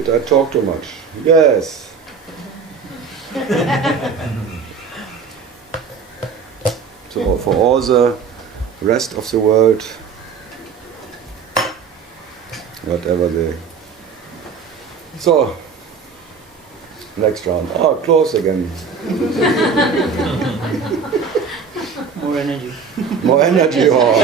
Did I talk too much? Yes. So for all the rest of the world, whatever they... So, next round. Oh, close again. More energy. More energy, oh.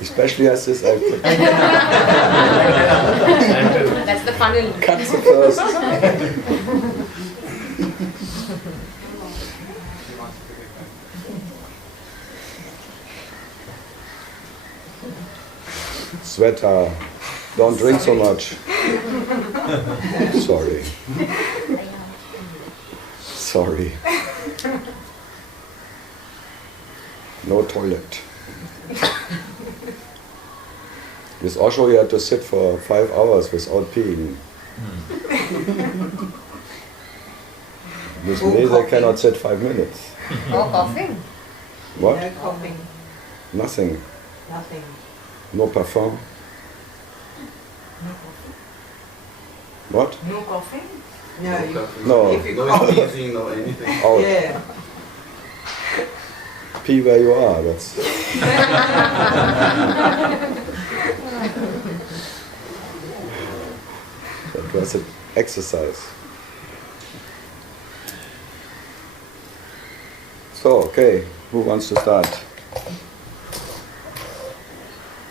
Especially as this I That's the funnel. cut the first. Sweater. Don't drink so much. Sorry. Sorry. No toilet. With Osho you had to sit for 5 hours without peeing. With me they cannot sit 5 minutes. No coughing. What? No coughing. Nothing. Nothing. No parfum. No coughing. What? No coughing? No. No. If you No cough, sneezing, no anything. Out. yeah. Pee where you are. That's. That was an exercise. So, okay, who wants to start?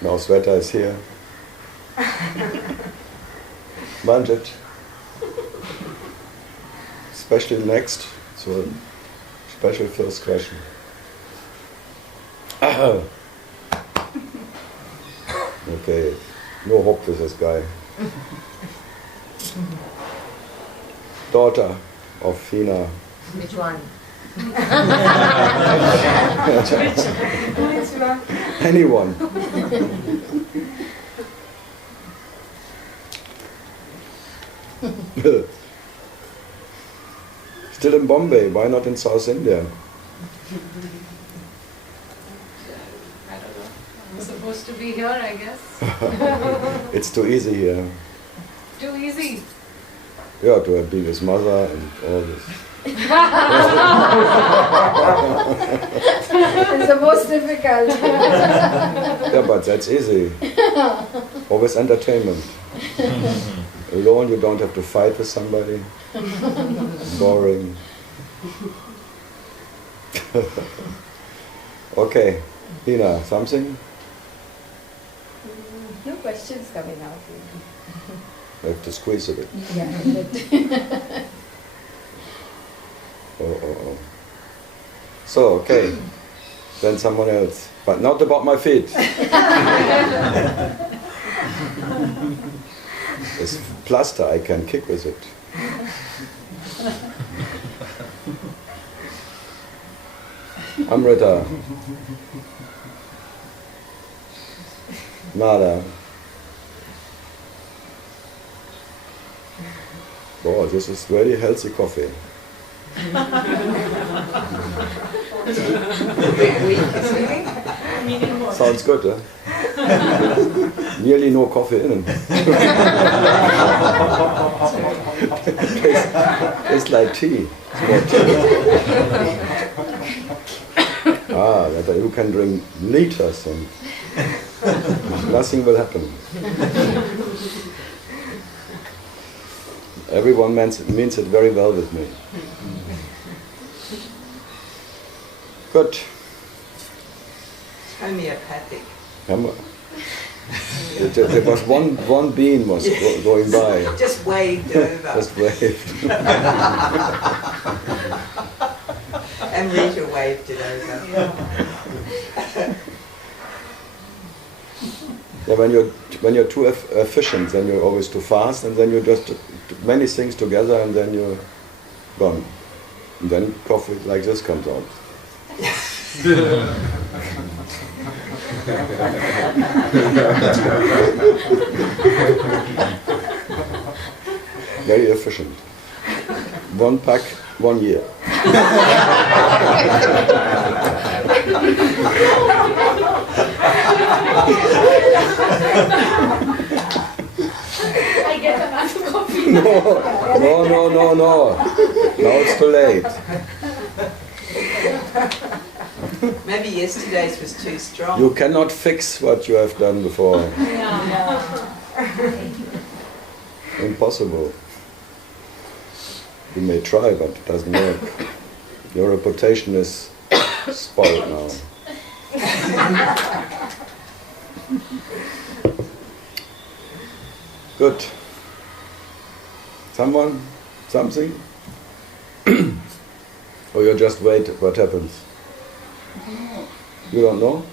Now Sveta is here. Manjit. Especially next, so special first question. Okay, no hope with this guy. Daughter of Hina. Which one? Anyone. Still in Bombay, why not in South India? I don't know. I'm supposed to be here, I guess. It's too easy here. Too easy. Yeah, to have been his mother and all this. It's the most difficult. Yeah, but that's easy. Always entertainment. Alone, you don't have to fight with somebody. Boring. Okay, Hina, something? No questions coming out. I have to squeeze a bit. Yeah. Oh. So, okay. Then someone else. But not about my feet. It's plaster, I can kick with it. Amrita. Nada. Oh, this is very healthy coffee. Sounds good, huh? Nearly no coffee in it. It's like tea. That you can drink liters and nothing will happen. Everyone means it very well with me. Good. Homeopathic. There was one bean was going by. Just waved it over. Just waved. And Rita waved it over. Yeah, when you're too efficient, then you're always too fast, and then you just do many things together, and then you're gone. And then coffee like this comes out. Very efficient. 1 pack, 1 year. No. Now it's too late. Maybe yesterday's was too strong. You cannot fix what you have done before. Impossible. You may try, but it doesn't work. Your reputation is spoiled now. Good. Someone? Something? Or you just wait what happens? You don't know?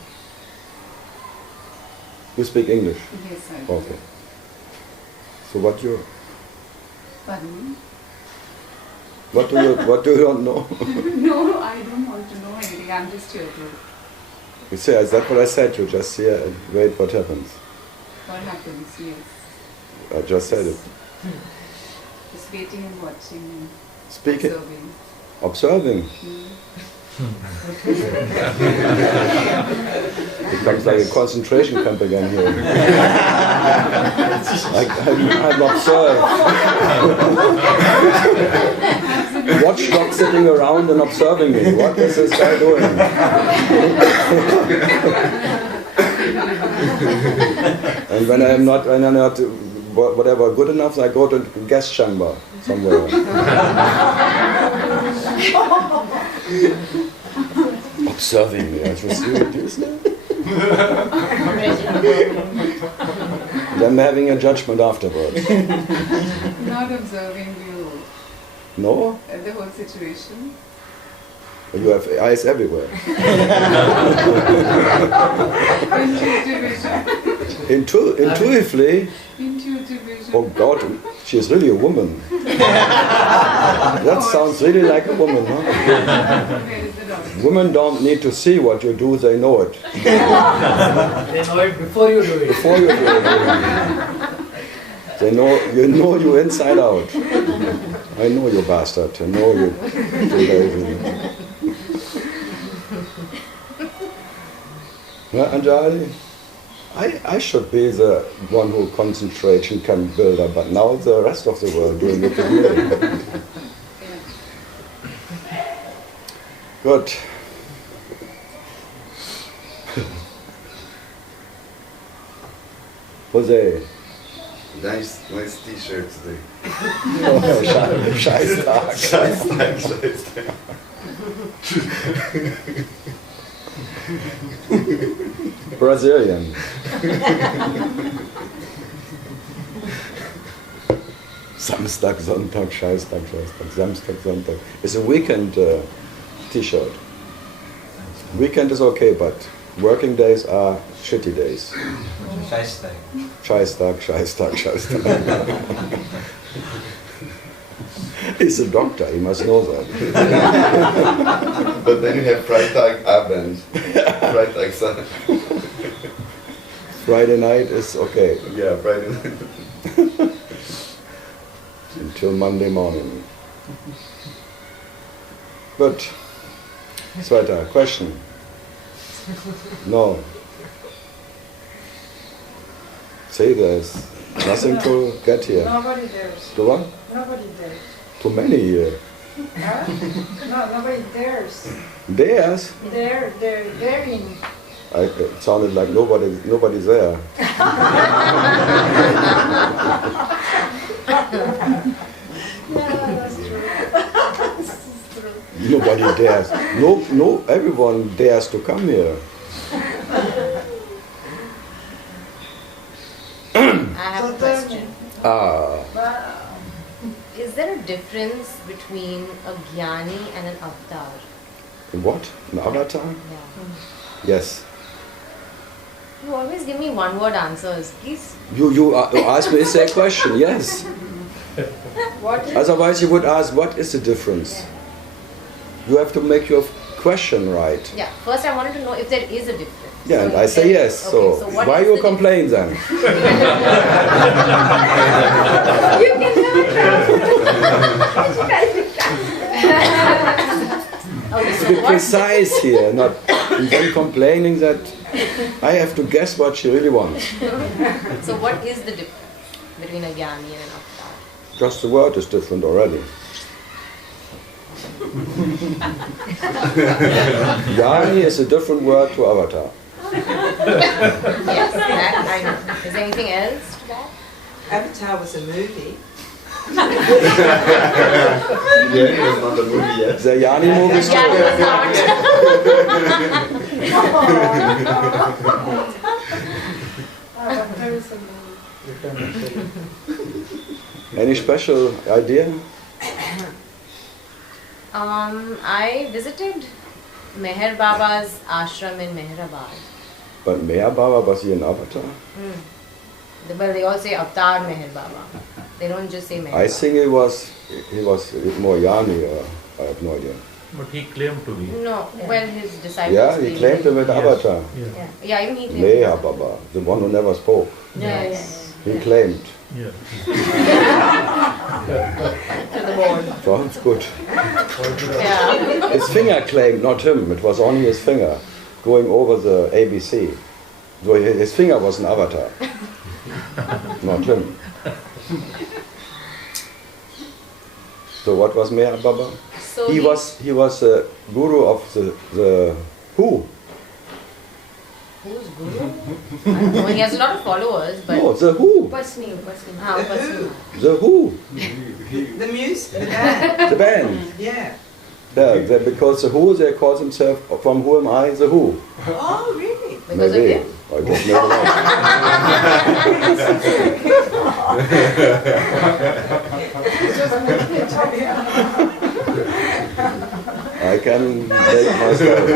You speak English? Yes, I do. Okay. So what you? Pardon? What do you don't know? No, I don't want to know anything. I'm just here to. You say, is that what I said? You just hear and wait what happens. What happens? Yes. I just said it. Just waiting and watching and Speaking. observing. Observing. Becomes like a concentration camp again here. I'm observed. Watchdog sitting around and observing me. What is this guy doing? And when I'm not whatever good enough, I go to guest chamber somewhere. Observing me. I just do this now. Then having a judgment afterwards. Not observing you. No? The whole situation. You have eyes everywhere. Intuitively. Intuitive vision. Oh God, she is really a woman. That sounds really like a woman, huh? Where is the doctor? Women don't need to see what you do, they know it. They know it before you do it. Before you do it. They know you inside out. I know you bastard. I know you. Anjali, I should be the one who concentrates and can build up, but now the rest of the world doing it with me. Good. Jose. Nice T-shirt today. Scheiß Tag. Scheiß Tag. Brazilian. Samstag, Sonntag, Scheißtag, Samstag, Sonntag. It's a weekend T-shirt. Weekend is okay, but working days are shitty days. Scheißtag. He's a doctor, he must know that. But then you have Freitag, Abend. Freitag, Sonntag. Friday night is okay. Yeah, Friday night. Until Monday morning. Good. Zweiter, question. No. Say there's nothing to get here. Nobody dares. To what? Nobody dares. Too many here. Huh? No, nobody dares. Theirs? They're daring. It sounded like nobody's there. Yeah, that's true. This is true. Nobody dares. No, everyone dares to come here. I have a question. Is there a difference between a jnani and an avatar? What? An avatar? Yeah. Yes. You always give me one-word answers. Please. You ask me the same question. Yes. What is Otherwise, you would ask, what is the difference? You have to make your question right. Yeah. First, I wanted to know if there is a difference. Yeah, and So I if say there- yes. okay, So what why is you the complain then? You can never Okay, so Be what precise here, not then complaining that I have to guess what she really wants. So what is the difference between a jnani and an avatar? Just the word is different already. Yani is a different word to avatar. Yes, that I know. Is there anything else to that? Avatar was a movie. Yeah, it was not a movie yet. The Yani movie is Yeah, it was not. There is a movie. Any special idea? I visited Meher Baba's ashram in Mehrabad. But Meher Baba, was he an avatar? Well, they all say Avatar Meher Baba. They don't just say Meher I Baba. think he was more Yani, I have no idea. But he claimed to be. No, well, his disciples. Yeah, he claimed to be the Yes. avatar. Yeah. Yeah, even he claimed. Meher Baba, the one who never spoke. Yes. He claimed. Yeah. To the board. So it's good. Yeah. His finger claimed, not him. It was only his finger going over the ABC. So his finger was an avatar, not him. So what was Meher Baba? So He was a guru of the Who. Who's Guru? I don't know. He has a lot of followers, but. No, the Who. Pasni. Pasni. The Who. The music, the band. The band. Yeah. Yeah, because the Who, they call themselves, from who am I, the Who. Oh, really? Because Maybe. of him? I don't know. I can make my story.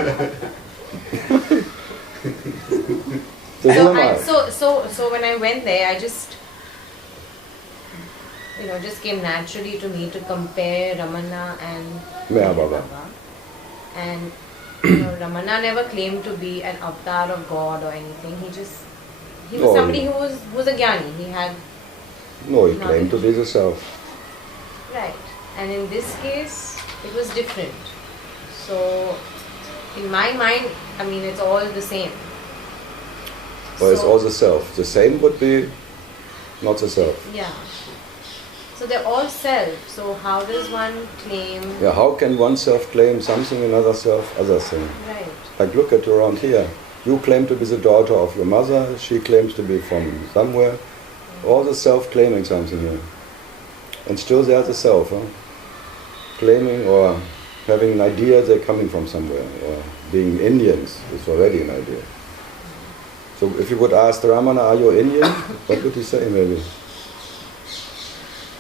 So who am I? So when I went there, I just, just came naturally to me to compare Ramana and Meher Baba. And Ramana never claimed to be an avatar of God or anything. He was No, somebody who was a jnani. He had No, he claimed to be the self. right. And in this case, it was different. So in my mind, I mean, it's all the same. Or it's all the self. The same would be not the self. Yeah. So they're all self. So how does one claim? Yeah, how can one self claim something, another self, other thing? Right. Like look at around here. You claim to be the daughter of your mother, she claims to be from somewhere. All the self claiming something here. And still there's the self, huh? Claiming or having an idea they're coming from somewhere. Or being Indians is already an idea. So if you would ask Ramana, are you Indian? What would he say maybe?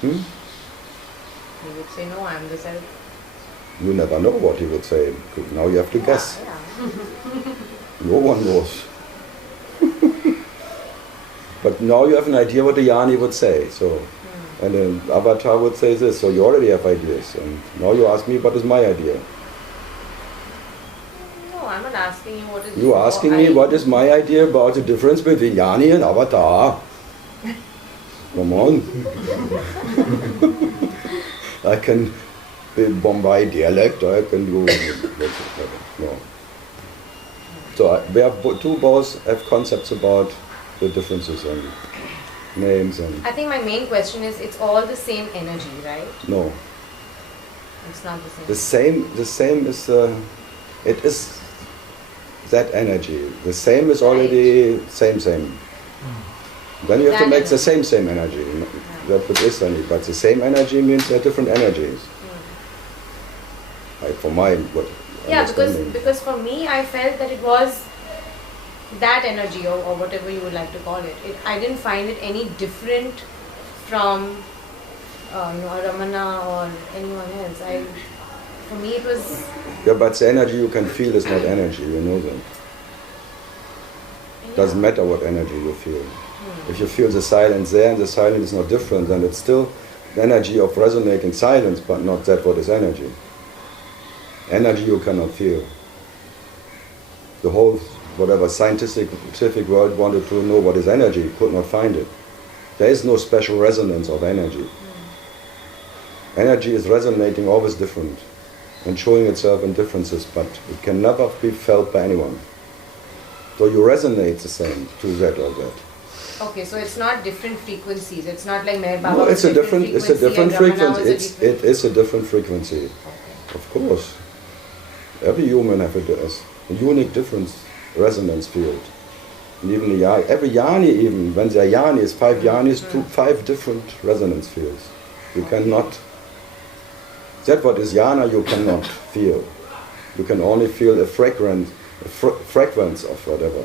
He would say, no, I'm the self. You never know what he would say. Now you have to guess. Yeah. No one knows. But now you have an idea what the Yani would say. So, and an avatar would say this. So you already have ideas. And now you ask me, what is my idea? No, I'm not asking you what is. You asking me what is my idea about the difference between Yani and avatar? Come on. I can be Bombay dialect, or I can do no. So we have both have concepts about the differences and names and I think my main question is, it's all the same energy, right? no. It's not the same. The same is it is that energy. The same is already same. Then you have to That make the energy. same energy. That would is any, but the same energy means there are different energies. Like for my what Yeah, understanding. because for me, I felt that it was that energy or whatever you would like to call it. I didn't find it any different from Ramana or anyone else. For me, it was. Yeah, but the energy you can feel is not energy, you know that. Doesn't matter what energy you feel. If you feel the silence there and the silence is not different, then it's still the energy of resonating silence, but not that what is energy. Energy you cannot feel. The whole, whatever scientific world wanted to know what is energy, could not find it. There is no special resonance of energy. Energy is resonating always different and showing itself in differences, but it can never be felt by anyone. So you resonate the same to that or that. Okay, so it's not different frequencies. It's not like Meher Baba. No, it's a different and Ramana frequency. was a It is a different frequency. Okay. Of course. Every human has a unique different resonance field. And even every yani, even when there are yanis, 5 yanis, 5 different resonance fields. You cannot. That what is yana you cannot feel. You can only feel a frequency of whatever,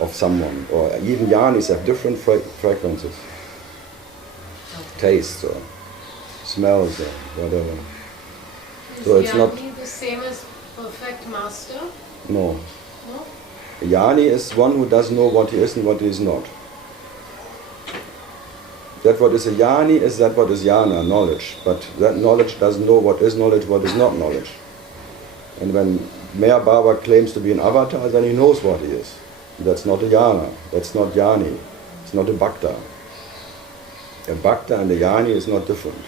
of someone. Or even yanis have different frequencies. Tastes or smells or whatever. So it's not the same as perfect master? no. No? A yani is one who doesn't know what he is and what he is not. That what is a yani is that what is yana, knowledge. But that knowledge doesn't know what is knowledge, what is not knowledge. And when Meher Baba claims to be an avatar, then he knows what he is. That's not a yana, that's not yani, it's not a bhakta. A bhakta and a yani is not different.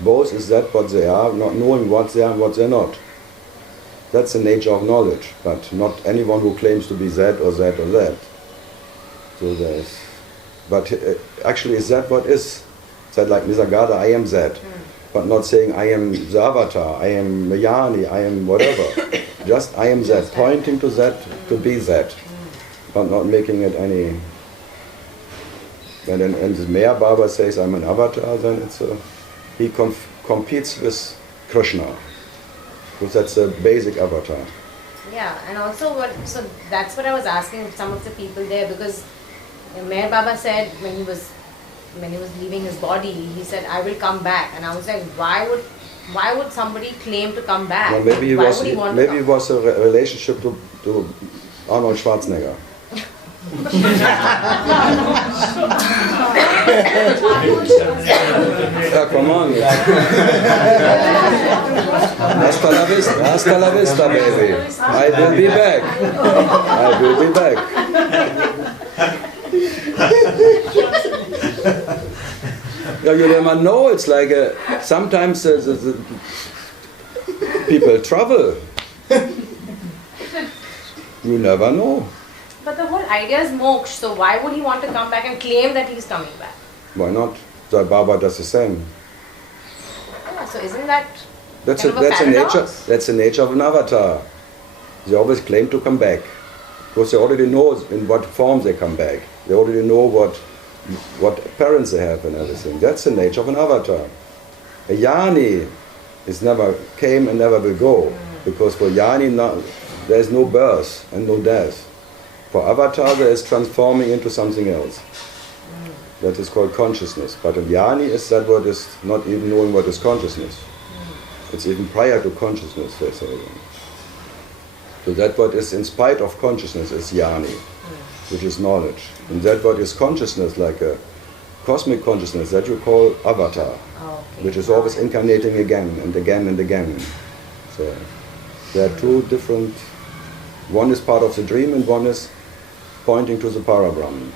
Both is that what they are, not knowing what they are and what they're not. That's the nature of knowledge, but not anyone who claims to be that or that or that. So there's, but actually is that what is? Said like Nisargada, I am that. But not saying I am the avatar, I am yani, I am whatever. Just I am that, pointing to that, to be that. But not making it any. And then and the Meher Baba says I'm an avatar, then it's he competes with Krishna. Because that's a basic avatar. Yeah, and also so that's what I was asking some of the people there, because Meher Baba said when he was leaving his body, he said, I will come back. And I was like, why would somebody claim to come back? Well, maybe it was a relationship to Arnold Schwarzenegger. Yeah, come on. Hasta la vista, baby. I will be back. I will be back. Yeah, you never know. It's like sometimes the people travel. You never know. But the whole idea is moksha, so why would he want to come back and claim that he's coming back? Why not? So Baba does the same. Yeah, so isn't that That's kind of a paradox? That's the nature of an avatar. They always claim to come back because they already know in what form they come back. They already know what parents they have and everything. That's the nature of an avatar. A yani is never came and never will go, because for yani there is no birth and no death. For avatar there is transforming into something else. That is called consciousness. But a yani is that what is not even knowing what is consciousness. It's even prior to consciousness, they say. So that what is in spite of consciousness is yani, which is knowledge. And that what is consciousness, like a cosmic consciousness, that you call avatar, which is always incarnating again and again and again. So there are two different, one is part of the dream and one is pointing to the Parabrahman.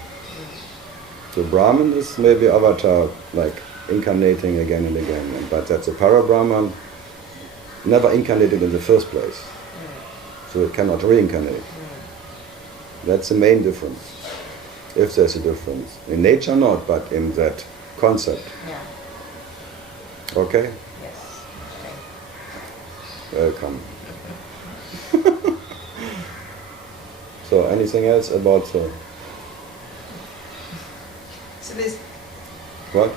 So Brahman is maybe avatar, like incarnating again and again, but that's a Parabrahman, never incarnated in the first place. So it cannot reincarnate. That's the main difference, if there's a difference. In nature not, but in that concept. Yeah. Okay? Yes. Welcome. So anything else about So there's what?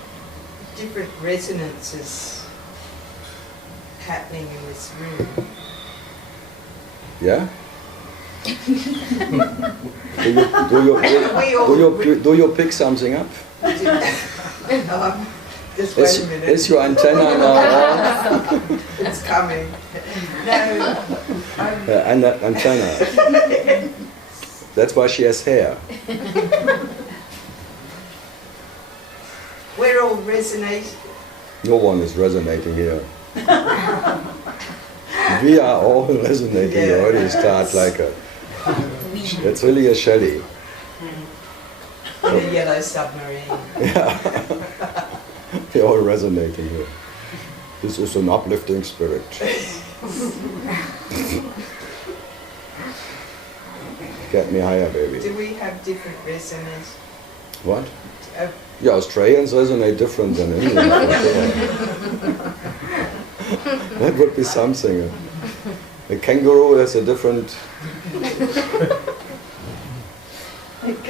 different resonances happening in this room. Yeah? Do you pick something up? Just wait a minute. Is your antenna now on? It's coming. No. Antenna. That's why she has hair. We're all resonating. No one is resonating here. We are all resonating. You already start like a... It's really a Shelley. In a yellow submarine. Yeah. We're all resonating here. This is an uplifting spirit. Get me higher, baby. Do we have different resonance? What? Uh, Yeah, Australians resonate different than Indians. That would be something. A kangaroo has a different.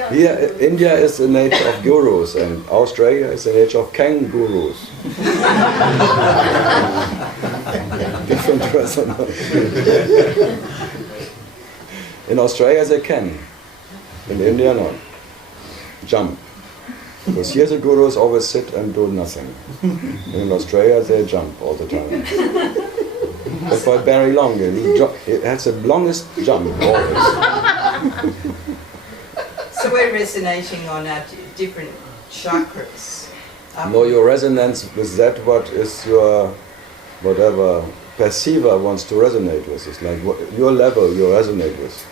Here, India is an age of gurus, and Australia is an age of kangaroos. Different resonance. In Australia they can. In India, not. Jump. Because here the gurus always sit and do nothing. In Australia they jump all the time. But for very long, it has the longest jump always. So we're resonating on our different chakras. No, your resonance with that what is your, whatever perceiver wants to resonate with. It's like your level you resonate with.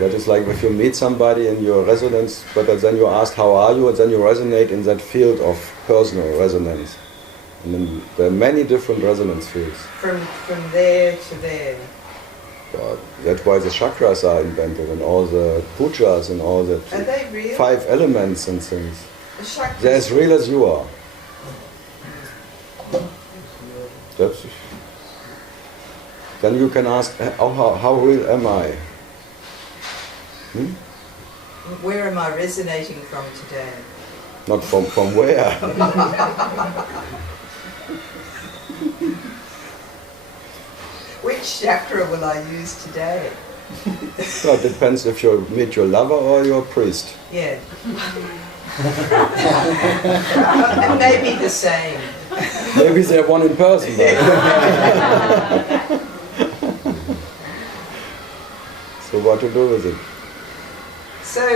That is like if you meet somebody in your resonance, but then you ask how are you, and then you resonate in that field of personal resonance. And then there are many different resonance fields. From there to there. That's why the chakras are invented, and all the pujas and all that. Are they real? 5 elements and things. The chakras. They're as real as you are. That's, then you can ask, how real am I? Where am I resonating from today? Not from where? Which chakra will I use today? Well, it depends if you meet your lover or your priest. Yeah. It may be the same. Maybe they're one in person. But so what to do with it? So,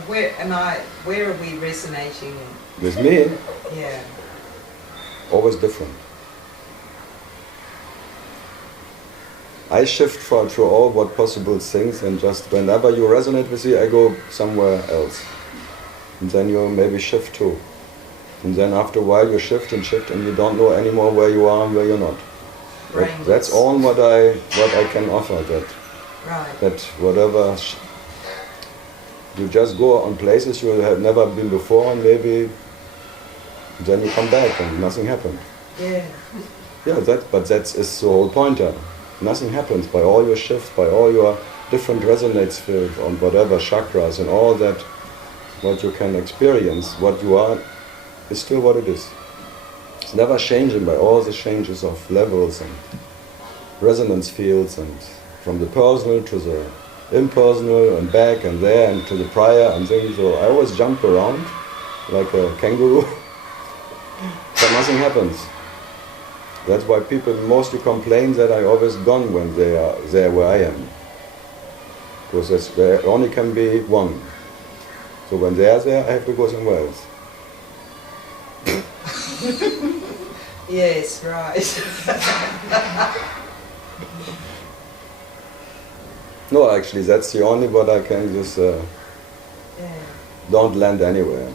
where are we resonating? With me, Yeah. always different. I shift through all what possible things, and just whenever you resonate with me, I go somewhere else. And then you maybe shift too. And then after a while you shift, and you don't know anymore where you are and where you're not. That's all what I can offer. Right. That whatever you just go on places you have never been before, and maybe then you come back and nothing happened. Yeah. Yeah, but that is the whole point. Nothing happens by all your shifts, by all your different resonance fields on whatever chakras and all that. What you can experience, what you are, is still what it is. It's never changing by all the changes of levels and resonance fields, and from the personal to the impersonal and back and there and to the prior and things. So I always jump around like a kangaroo, but nothing happens. That's why people mostly complain that I always gone when they are there where I am. Because there only can be one. So when they are there, I have to go somewhere else. Yes, right. No, actually, that's the only what I can just don't land anywhere.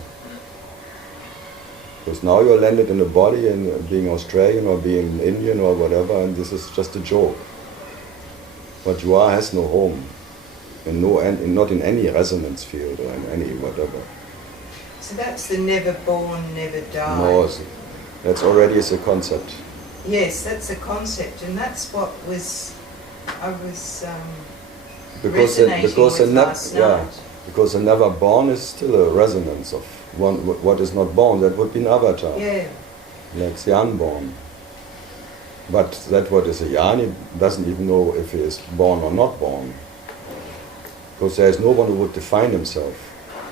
Because now you're landed in a body and being Australian or being Indian or whatever, and this is just a joke. What you are has no home, and not in any resonance field or in any whatever. So that's the never born, never die. No, that's already is a concept. Yes, that's a concept, and that's what I was Because resonating with last night. because the never born is still a resonance of what is not born. That would be an avatar. Yeah. Like the unborn. But that what is a Jani doesn't even know if he is born or not born. Because there is no one who would define himself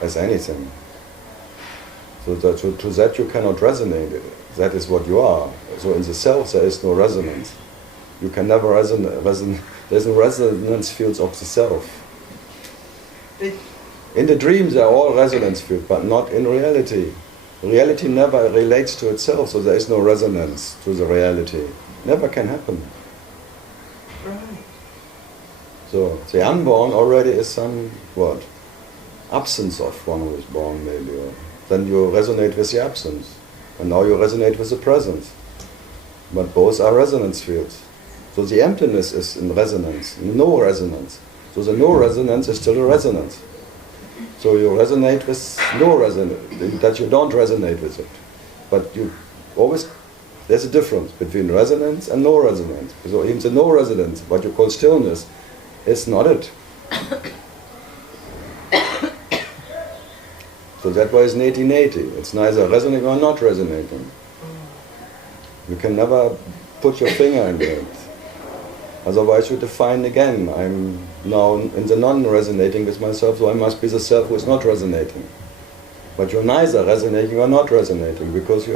as anything. So to that you cannot resonate. That is what you are. So in the self there is no resonance. You can never resonate. There's no resonance fields of the self. But in the dreams there are all resonance fields, but not in reality. Reality never relates to itself, so there is no resonance to the reality. Never can happen. right. So the unborn already is some absence of one who is born maybe. Or then you resonate with the absence, and now you resonate with the presence. But both are resonance fields. So the emptiness is in resonance, no resonance. So the no resonance is still a resonance. So you resonate with no resonance, that you don't resonate with it. But you always, there's a difference between resonance and no resonance. So even the no resonance, what you call stillness, is not it. So that way it's neti. It's neither resonating or not resonating. You can never put your finger in it. Otherwise you define again, I'm now in the non-resonating with myself, so I must be the self who is not resonating. But you're neither resonating or not resonating, because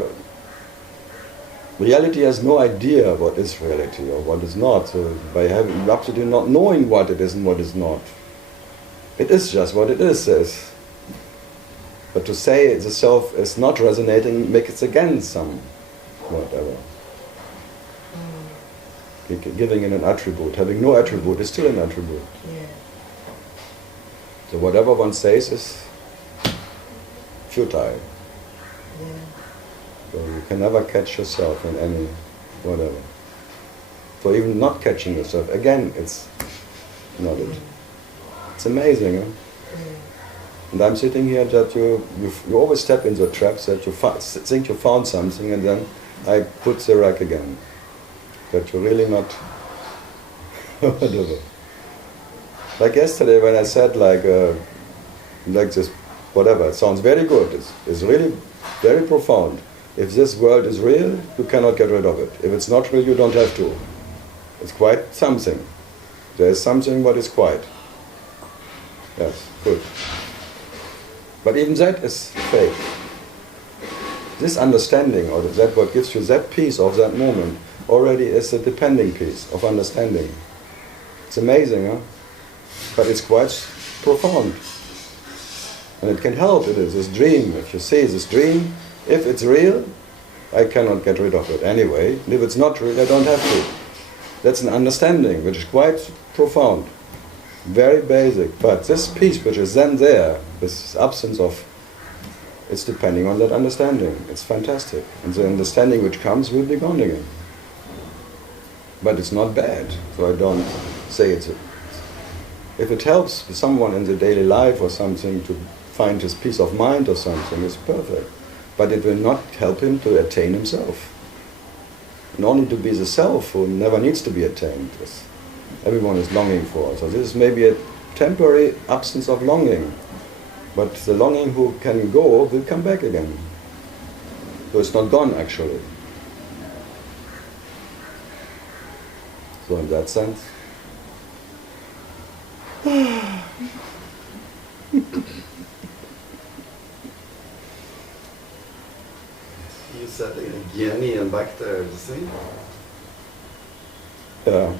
reality has no idea what is reality or what is not. So by having absolutely not knowing what it is and what is not, it is just what it is. But to say the self is not resonating makes it again some whatever. Giving it an attribute. Having no attribute is still an attribute. Yeah. So whatever one says is futile. Yeah. So you can never catch yourself in any whatever. So even not catching yourself, again, it's not it. It's amazing, huh? Yeah. And I'm sitting here that you always step into traps that you think you found something, and then I put the rack again. That you're really not whatever. Like yesterday when I said like this, whatever, it sounds very good. It's really very profound. If this world is real, you cannot get rid of it. If it's not real, you don't have to. It's quite something. There is something what is quite. Yes, good. But even that is fake. This understanding, or that what gives you that peace of that moment, already is a depending piece of understanding. It's amazing, huh? But it's quite profound. And it can help, it is this dream. If you see this dream, if it's real, I cannot get rid of it anyway. And if it's not real, I don't have to. That's an understanding which is quite profound. Very basic. But this piece which is then there, this absence of, it's depending on that understanding. It's fantastic. And the understanding which comes will be gone again. But it's not bad, so I don't say it's... If it helps someone in the daily life or something to find his peace of mind or something, it's perfect. But it will not help him to attain himself. And only to be the self who never needs to be attained. This everyone is longing for. So this is maybe a temporary absence of longing. But the longing who can go will come back again. So it's not gone actually. So in that sense, You said Jnani and Bhakta are the same? yeah.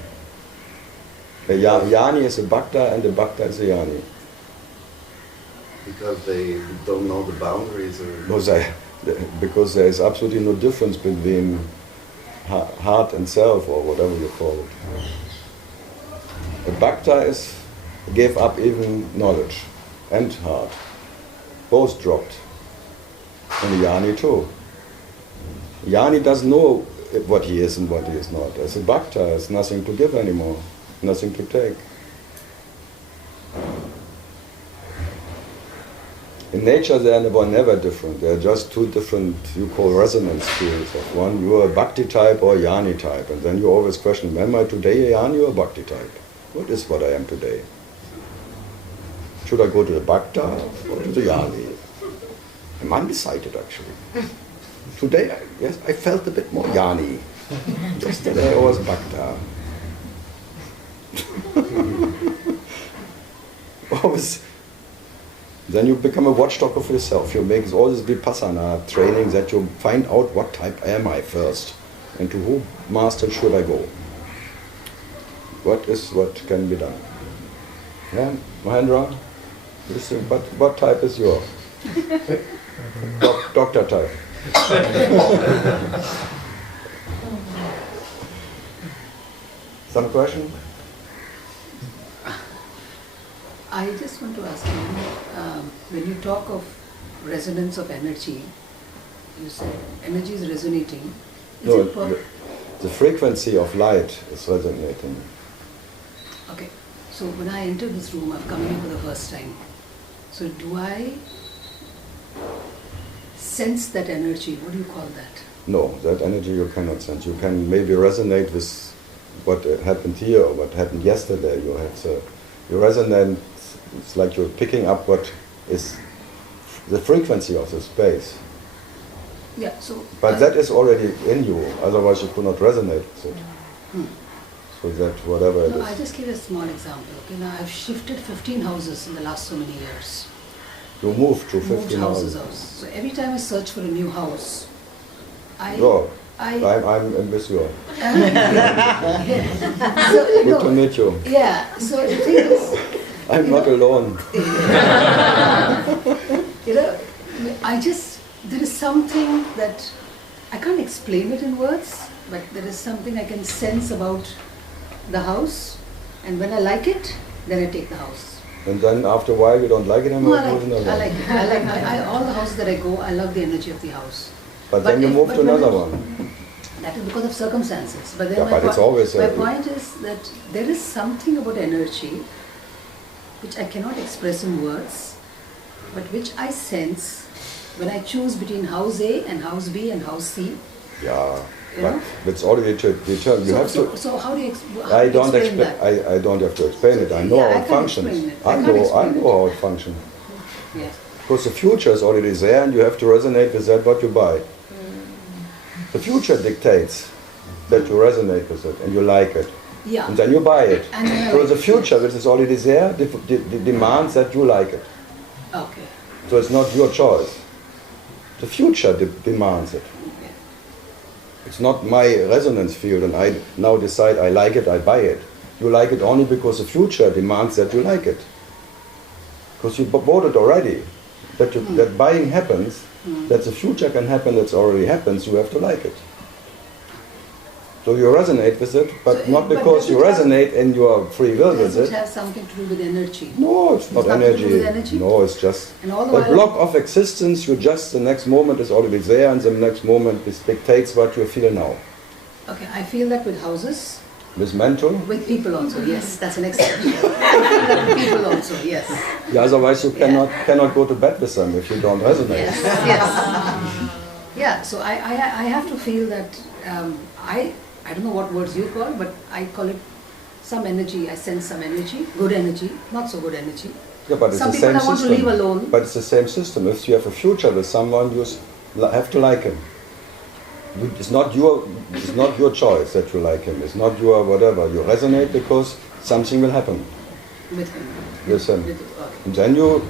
A Jnani is a Bhakta and a Bhakta is a Jnani. Because they don't know the boundaries or... Because there is absolutely no difference between heart and self, or whatever you call it. A Bhakta gave up even knowledge and heart. Both dropped. And a Jnani too. Jnani doesn't know what he is and what he is not. As a Bhakta, has nothing to give anymore, nothing to take. In nature they are never different. They are just two different, you call resonance fields of one. You are a Bhakti type or a Jnani type. And then you always question, am I today a Jnani or a Bhakti type? What is what I am today? Should I go to the Bhakta or to the Jnani? I'm undecided actually. Today, yes, I felt a bit more Jnani. Yesterday I was Bhakta. Always. Then you become a watchdog of yourself. You make all this vipassana training that you find out what type am I first, and to whom master should I go. What can be done? Yeah, Mahendra, what type is your? Doctor type. Some question? I just want to ask you, when you talk of resonance of energy, you said energy is resonating. No, the frequency of light is resonating. Okay, so when I enter this room, I've come in for the first time. So do I sense that energy? What do you call that? No, that energy you cannot sense. You can maybe resonate with what happened here or what happened yesterday. You have you resonate. It's like you're picking up what is the frequency of the space. Yeah. So. But that is already in you. Otherwise, you could not resonate with it. Hmm. So that whatever it No, is. I just give a small example. Okay, now I've shifted 15 houses in the last so many years. You moved to Moved 15 houses. houses. So every time I search for a new house, I'm with you. So, Good to meet you. Yeah. So the thing is, I'm not alone. there is something that I can't explain it in words, but there is something I can sense about the house, and when I like it, then I take the house. And then after a while you don't like it anymore. No, I like it. All the houses that I go, I love the energy of the house. But then you move to another one. That is because of circumstances. But then Yeah, but it's always my point is that there is something about energy which I cannot express in words, but which I sense when I choose between house A and house B and house C. Yeah, You but know? it's already determined. You have to. So how do you I don't explain that? I don't have to explain it. I know Yeah, I how it can functions. explain it. I I can't know explain how it functions. Yeah. Because the future is already there, and you have to resonate with that what you buy. The future dictates that you resonate with it and you like it, Yeah. and then you buy it. And then I So like the it. future, which is already there, demands that you like it. Okay. So it's not your choice. The future demands it. Okay. It's not my resonance field, and I now decide I like it, I buy it. You like it only because the future demands that you like it. Because you bought it already. That buying happens, that the future can happen, that's already happens, you have to like it. So you resonate with it, but So, not but because does you it have- resonate and you are free will with Does it it. have something to do with energy? No, it's not nothing to do energy. with energy? No, it's just And all the a while block of existence. You just, the next moment is already there, and the next moment this dictates what you feel now. Okay, I feel that with houses, With mental, with people also, yes, that's an exception. I feel that with people also, yes. yeah, otherwise you cannot go to bed with them if you don't resonate. Yes, yes. Yeah, so I have to feel that I don't know what words you call, but I call it some energy. I sense some energy, good energy, not so good energy. Yeah, but it's Some the people same I want to system. leave alone. But it's the same system. If you have a future with someone, you have to like him. It's not your choice that you like him. It's not your whatever. You resonate because something will happen With him. with him. Okay. And then you,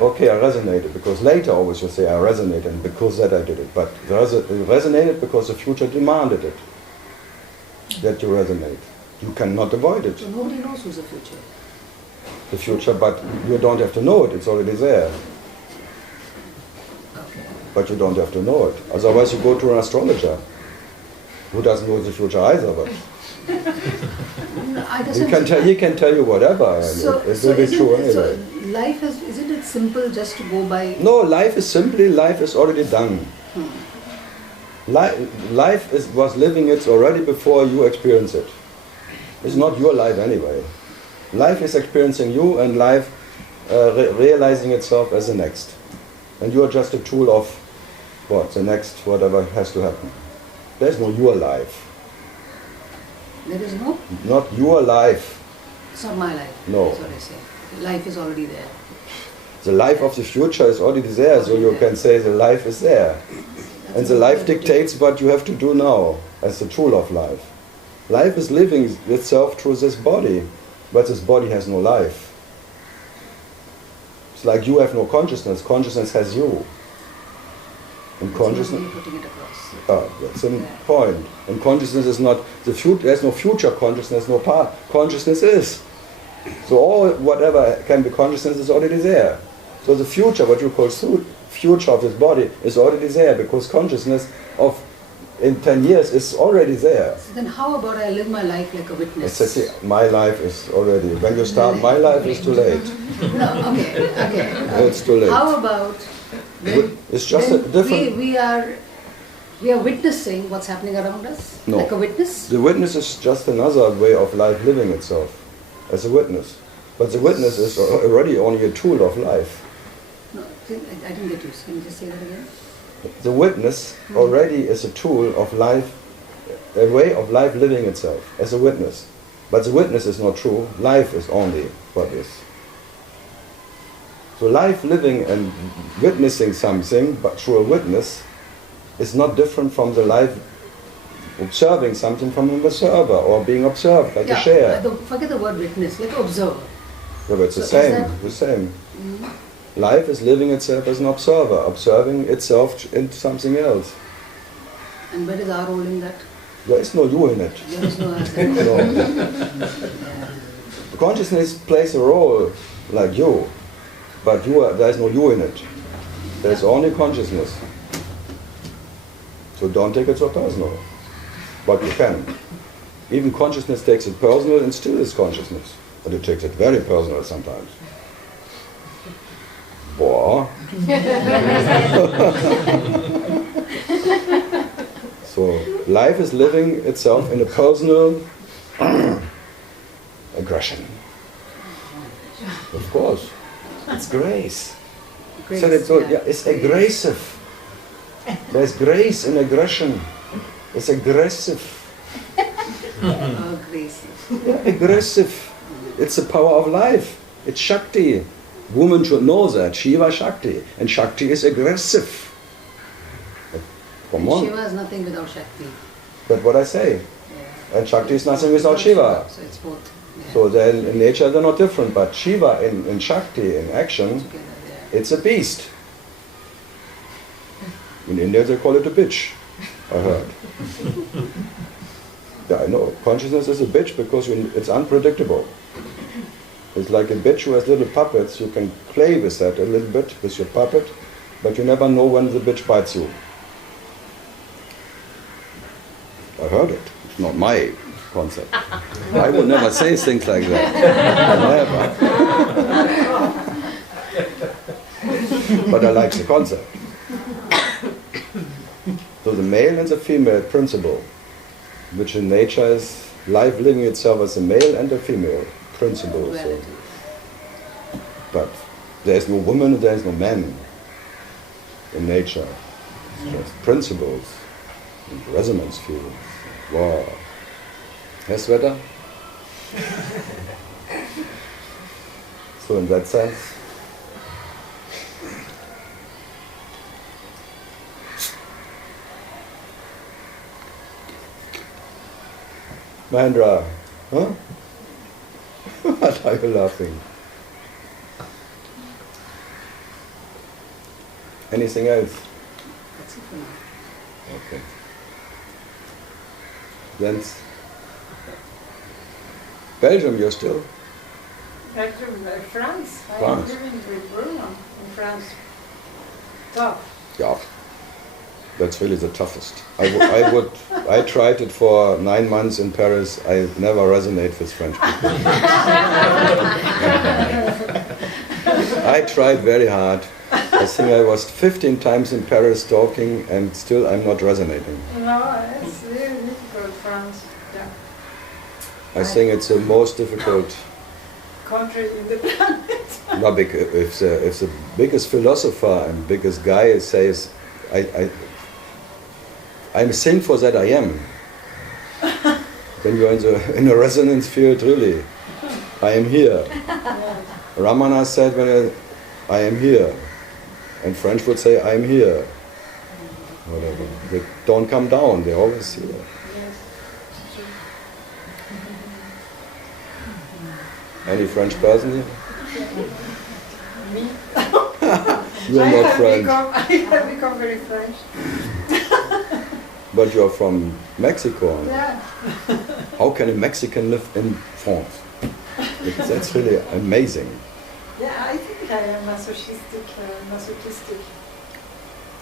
okay, I resonated because later always you say I resonated and because that I did it. But you resonated because the future demanded it. That you resonate. You cannot avoid it. So nobody knows who's the future. The future, but you don't have to know it. It's already there. Okay. But you don't have to know it. Otherwise you go to an astrologer who doesn't know the future either. But No, I he can tell you whatever. And it will be true anyway. So life isn't it simple just to go by? No, life is already done. Life was living it already before you experience it. It's not your life anyway. Life is experiencing you, and life realizing itself as the next. And you are just a tool of what? The next whatever has to happen. There's no your life. There is no? Not your life. It's not my life. No. That's what I say. Life is already there. The life of the future is already there, so you can say the life is there. And the life dictates what you have to do now as the tool of life. Life is living itself through this body, but this body has no life. It's like you have no consciousness. Consciousness has you. And consciousness, That's putting it across. that's the point. And consciousness is not the future. There's no future consciousness, no part. Consciousness is. So all whatever can be consciousness is already there. So the future, what you call future of this body, is already there because consciousness of in 10 years is already there. So then how about I live my life like a witness? My life is already. When you start, my life is too late. No, okay. It's too late. How about It's just a different. we are witnessing what's happening around us? No. Like a witness? The witness is just another way of life living itself, as a witness. But the witness is already only a tool of life. No, I didn't get you. Can you just say that again? The witness already is a tool of life, a way of life living itself as a witness. But the witness is not true. Life is only what is. So life living and witnessing something, but through a witness, is not different from the life observing something from an observer or being observed, like a share. Forget the word witness, like observer. Yeah, but it's So the same. is that- The same. Life is living itself as an observer, observing itself in something else. And what is our role in that? There is no you in it. There is no No. Consciousness plays a role like you, but there is no you in it. There's only consciousness. So don't take it so personal. But you can. Even consciousness takes it personal and still is consciousness. But it takes it very personal sometimes. Boah. So life is living itself in a personal aggression. Of course. It's grace. So it's aggressive. There's grace in aggression. It's aggressive. Aggressive. Yeah, aggressive. It's the power of life. It's Shakti. Women should know that. Shiva Shakti. And Shakti is aggressive. Come on. Shiva is nothing without Shakti. That's what I say. Yeah. And Shakti is nothing without Shiva. So it's both. Yeah. So then in nature they're not different. But Shiva in Shakti, in action, Together, yeah. it's a beast. In India they call it a bitch, I heard. Yeah, I know. Consciousness is a bitch because it's unpredictable. It's like a bitch who has little puppets. You can play with that a little bit, with your puppet, but you never know when the bitch bites you. I heard it. It's not my concept. I would never say things like that. Never. But I like the concept. So the male and the female principle, which in nature is life living itself as a male and a female principle. So. But there is no woman and there is no man in nature. It's just principles and resonance fields. Wow. Yes, Sveta? So in that sense, Mahendra, huh? What are you laughing? Anything else? That's it for now. Okay. Then Belgium, you're still? Back to France. I am France. living with Bruno in France. Tough. Yeah. That's really the toughest. I tried it for 9 months in Paris. I never resonate with French people. I tried very hard. I think I was 15 times in Paris talking and still I'm not resonating. No, it's really difficult, France. Yeah. I think it's the most difficult. Country in the planet. No, if the biggest philosopher and biggest guy says, I'm thankful that I am. When you're in a resonance field, really, I am here. Ramana said, I am here. And French would say, I am here. Whatever. They don't come down, they're always here. Yes, true. Any French person here? Me? You're not French. I have become very French. But you're from Mexico. Yeah. How can a Mexican live in France? That's really amazing. Yeah, I think I am masochistic.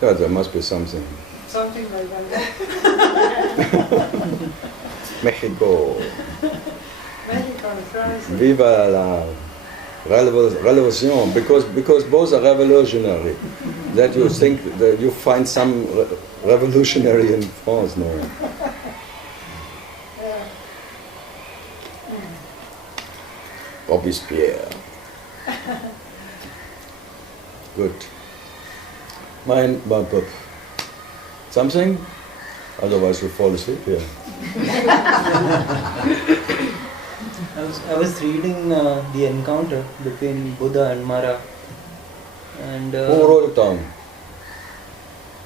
Yeah, there must be something. Something like that. Mexico. Mexico, France. Viva la revolution, because both are revolutionary. That you think that you find some revolutionary in France, no. Yeah. Robespierre. Good. Mine, something? Otherwise you fall asleep here. I was reading the encounter between Buddha and Mara, and Who wrote it down?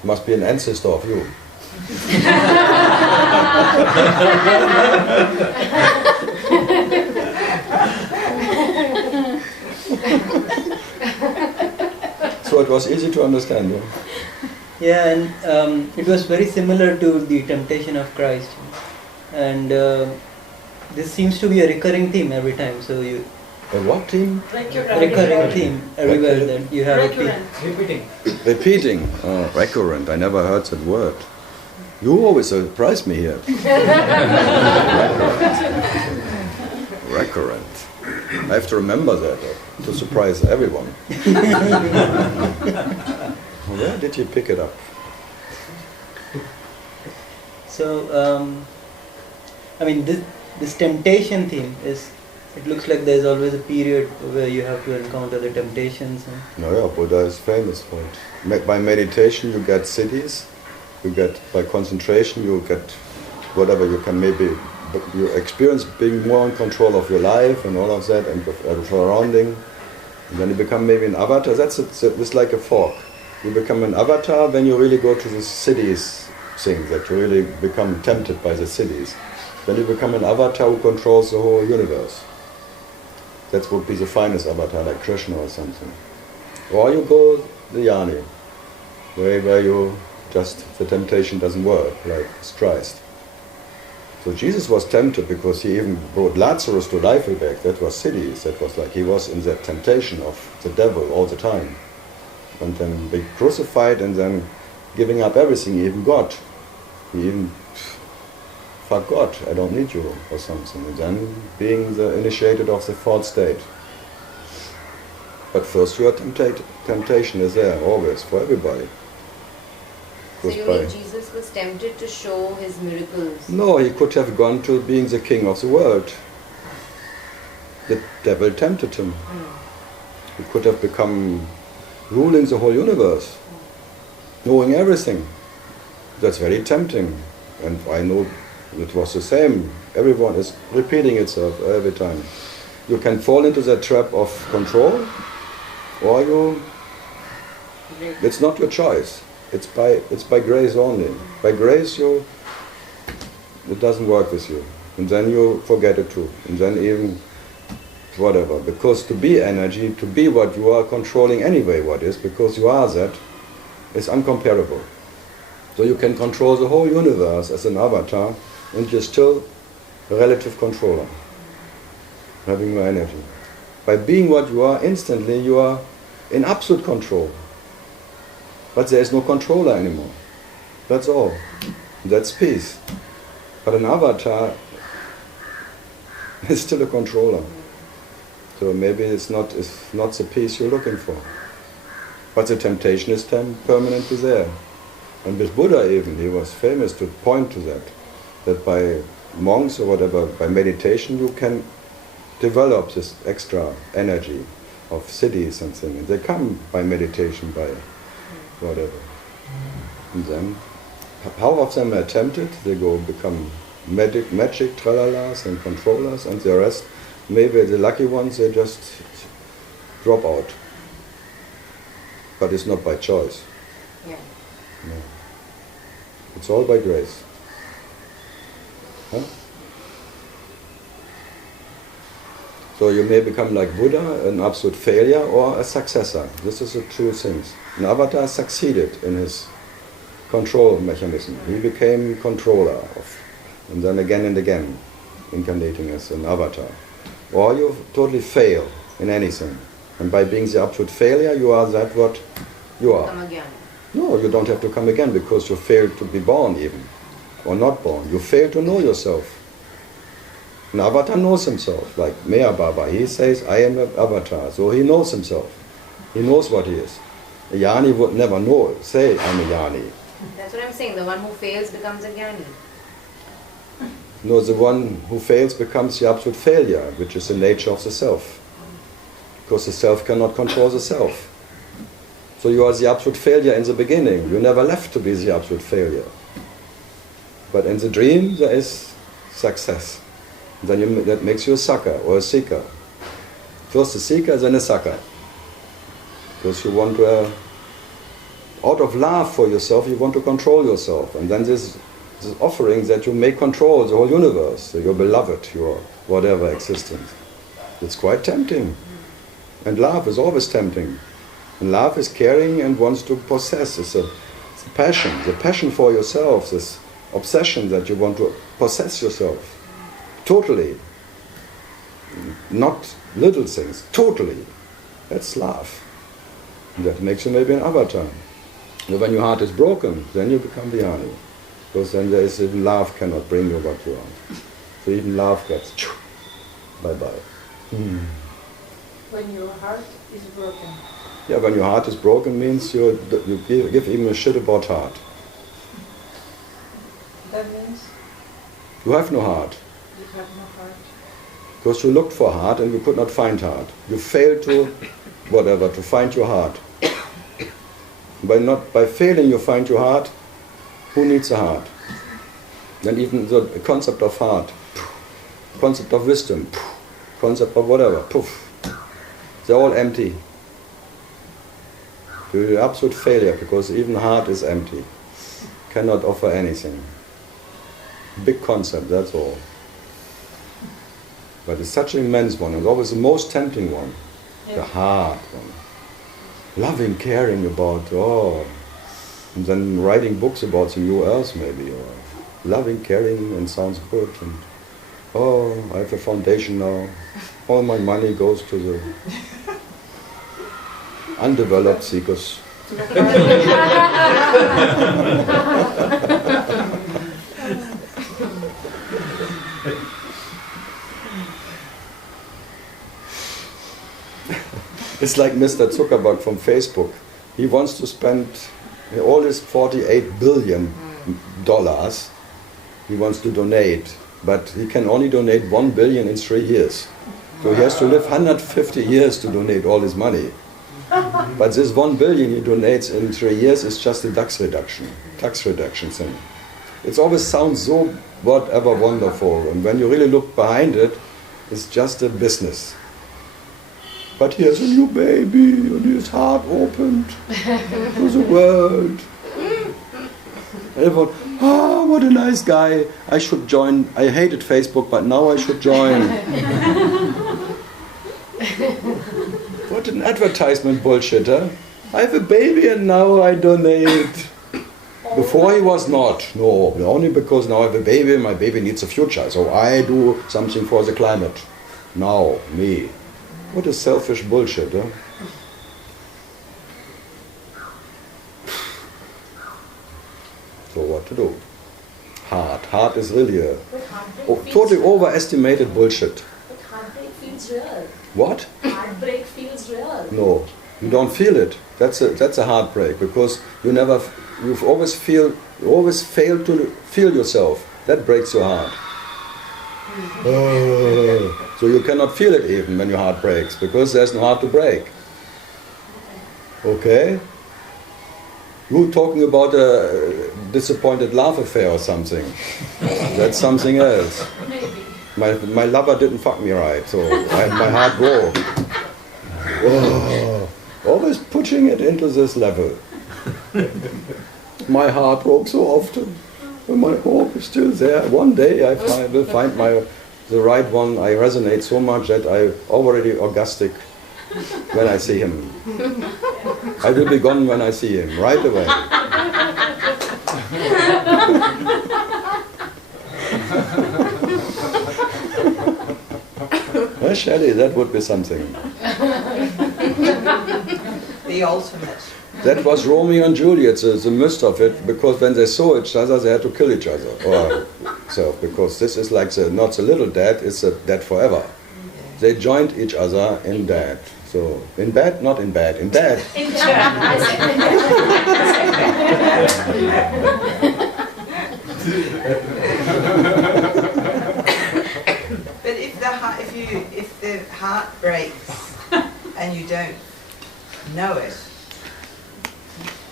Must be an ancestor of you. So it was easy to understand. Yeah, and it was very similar to the temptation of Christ, and this seems to be a recurring theme every time. So you A what theme? recurring theme everywhere that you have a theme. Repeating. Oh, recurrent. I never heard that word. You always surprise me here. Recurrent. I have to remember that to surprise everyone. Where did you pick it up? So I mean this temptation theme is. It looks like there's always a period where you have to encounter the temptations. No, yeah, Buddha is famous for it. By meditation you get cities, by concentration you get whatever you can you experience being more in control of your life and all of that and your surrounding. And then you become maybe an avatar. It's like a fork. You become an avatar when you really go to the cities thing, that you really become tempted by the cities. Then you become an avatar who controls the whole universe. That would be the finest avatar, like Krishna or something. Or you go the Jnani, where you the temptation doesn't work, like Christ. So Jesus was tempted because he even brought Lazarus to life back. That was cities. That was like he was in that temptation of the devil all the time. And then being crucified and then giving up everything, even God. He even fuck God, I don't need you, or something. And then being the initiated of the fourth state. But first your temptation is there, always, for everybody. So you mean Jesus was tempted to show his miracles? No, he could have gone to being the king of the world. The devil tempted him. He could have become ruling the whole universe, knowing everything. That's very tempting. And I know it was the same. Everyone is repeating itself every time. You can fall into that trap of control, or it's not your choice. It's by grace only. By grace it doesn't work with you. And then you forget it too. And then even whatever. Because to be energy, to be what you are controlling anyway what is, because you are that, is uncomparable. So you can control the whole universe as an avatar, and you're still a relative controller, having no energy. By being what you are, instantly you are in absolute control. But there is no controller anymore. That's all. That's peace. But an avatar is still a controller. So maybe it's not the peace you're looking for. But the temptation is permanently there. And with Buddha even, he was famous to point to that by monks or whatever, by meditation you can develop this extra energy of cities and things. And they come by meditation, by whatever. And then, how of them are tempted, they go become magic tralalas and controllers, and the rest, maybe the lucky ones, they just drop out. But it's not by choice. Yeah. No. It's all by grace. Huh? So you may become like Buddha, an absolute failure, or a successor. This is the two things. An avatar succeeded in his control mechanism. He became controller of, and then again and again, incarnating as an avatar. Or you totally fail in anything. And by being the absolute failure, you are that what you are. Come again. No, you don't have to come again because you failed to be born even, or not born. You fail to know yourself. An avatar knows himself, like Meher Baba. He says, I am an avatar, so he knows himself. He knows what he is. A Jnani would never say, I'm a Jnani. That's what I'm saying, the one who fails becomes a Jnani. No, the one who fails becomes the absolute failure, which is the nature of the self. Because the self cannot control the self. So you are the absolute failure in the beginning. You never left to be the absolute failure. But in the dream there is success. Then that makes you a sucker or a seeker. First a seeker, then a sucker. Because you want to, out of love for yourself, you want to control yourself. And then this offering that you may control the whole universe, your beloved, your whatever existence. It's quite tempting. And love is always tempting. And love is caring and wants to possess. It's a passion, the passion for yourself, this obsession that you want to possess yourself. Totally. Not little things, totally. That's love. And that makes you maybe an avatar. But when your heart is broken, then you become Vihani. Because then there is even love cannot bring you what you want. So even love gets bye-bye. When your heart is broken. Yeah, when your heart is broken means you give even a shit about heart. That means You have no heart. you have no heart. Because you looked for heart and you could not find heart. You failed to, whatever, to find your heart. By failing you find your heart, who needs a heart? Then even the concept of heart, concept of wisdom, concept of whatever, poof. They're all empty. You're an absolute failure because even heart is empty. Cannot offer anything. Big concept, that's all. But it's such an immense one. It's always the most tempting one. The heart one. Loving, caring about, and then writing books about the new earth maybe. Or loving, caring, and sounds good. And I have a foundation now. All my money goes to the undeveloped seekers. It's like Mr. Zuckerberg from Facebook. He wants to spend all his $48 billion. He wants to donate, but he can only donate $1 billion in 3 years. So he has to live 150 years to donate all his money. But this 1 billion he donates in 3 years is just a tax reduction thing. It always sounds so whatever wonderful, and when you really look behind it, it's just a business. But he has a new baby, and his heart opened to the world. Everyone, what a nice guy, I should join. I hated Facebook, but now I should join. What an advertisement bullshit, huh? I have a baby and now I donate. Before he was not. No, only because now I have a baby and my baby needs a future. So I do something for the climate. Now, me. What a selfish bullshit, huh? So what to do? Heart. Heart is really a totally overestimated bullshit. But heartbreak feels real. What? Heartbreak feels real. No, you don't feel it. That's a heartbreak because you always fail to feel yourself. That breaks your heart. So you cannot feel it even when your heart breaks because there's no heart to break. Okay? You're talking about a disappointed love affair or something. That's something else. My lover didn't fuck me right, so my heart broke. Always pushing it into this level. My heart broke so often. But my hope is still there. One day I will find the right one. I resonate so much that I'm already orgastic when I see him. I will be gone when I see him, right away. Shelley, that would be something. The ultimate. That was Romeo and Juliet, the myth of it, because when they saw each other, they had to kill each other. Because this is like not the little dead, it's the dead forever. They joined each other in dead. So, in bed, not in bed, in dead. In I But if the heart breaks and you don't know it,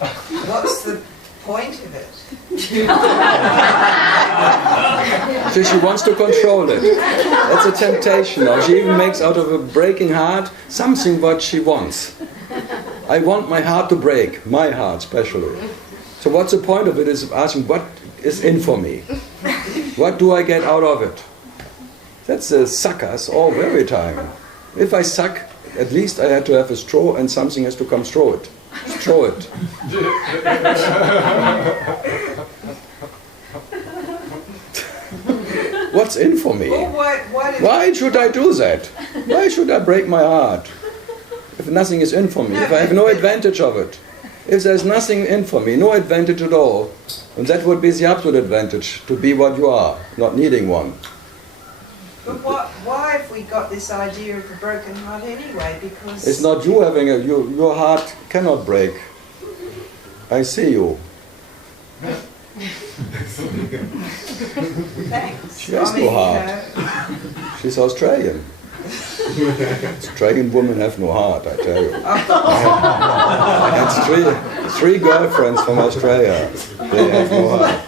What's the point of it? So she wants to control it. That's a temptation. Or she even makes out of a breaking heart something what she wants. I want my heart to break, my heart especially. So what's the point of it is asking what is in for me? What do I get out of it? That's the suckers all every time. If I suck, at least I had to have a straw and something has to come through it. Throw it. What's in for me? Well, Why should I do that? Why should I break my heart? If nothing is in for me, if I have no advantage of it. If there's nothing in for me, no advantage at all, and that would be the absolute advantage, to be what you are, not needing one. But why have we got this idea of the broken heart anyway? Because It's not you having your heart cannot break. I see you. Thanks. She has no heart. She's Australian. Australian women have no heart, I tell you. I had three girlfriends from Australia. They have no heart.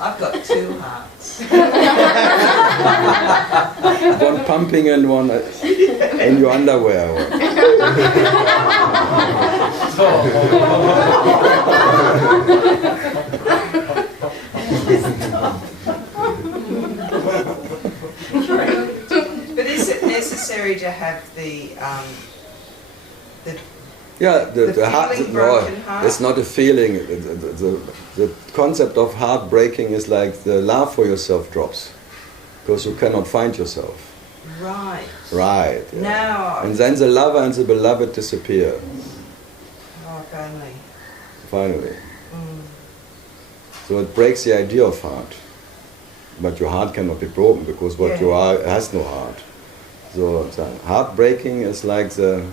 I've got two hearts. One pumping and one in your underwear. But is it necessary to have the Yeah, the heart, feeling no, broken heart? it's not a feeling. The concept of heart breaking is like the love for yourself drops, because you cannot find yourself. Right. Right. Yeah. Now. And then the lover and the beloved disappear. Oh, finally. Finally. So it breaks the idea of heart. But your heart cannot be broken, because what you are has no heart. So the heart breaking is like the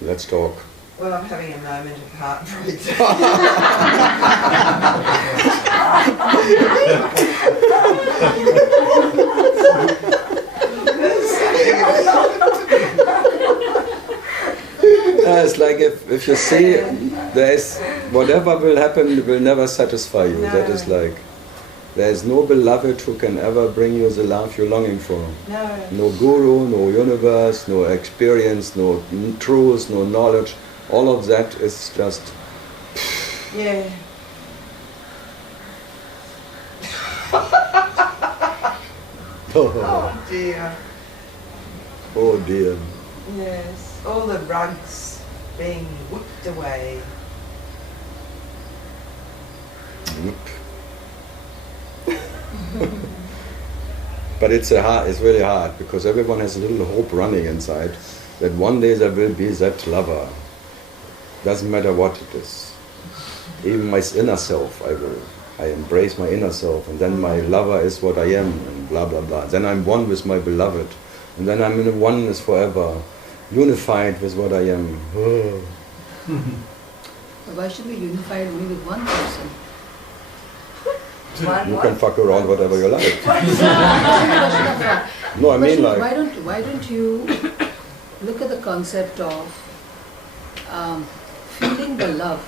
let's talk. Well, I'm having a moment of heartbreak. It's like if you see there's whatever will happen will never satisfy you. No. That is like there's no beloved who can ever bring you the love you're longing for. No. No guru, no universe, no experience, no truth, no knowledge. All of that is just Yeah. Oh dear. oh dear. Yes. All the rugs being whipped away. But it's really hard, because everyone has a little hope running inside that one day there will be that lover. Doesn't matter what it is. Even my inner self, I embrace my inner self, and then my lover is what I am, and blah blah blah. Then I'm one with my beloved, and then I'm in a oneness forever, unified with what I am. Why should we unify only with one person? You can fuck around whatever you like. No, I mean like. Why don't you look at the concept of feeling the love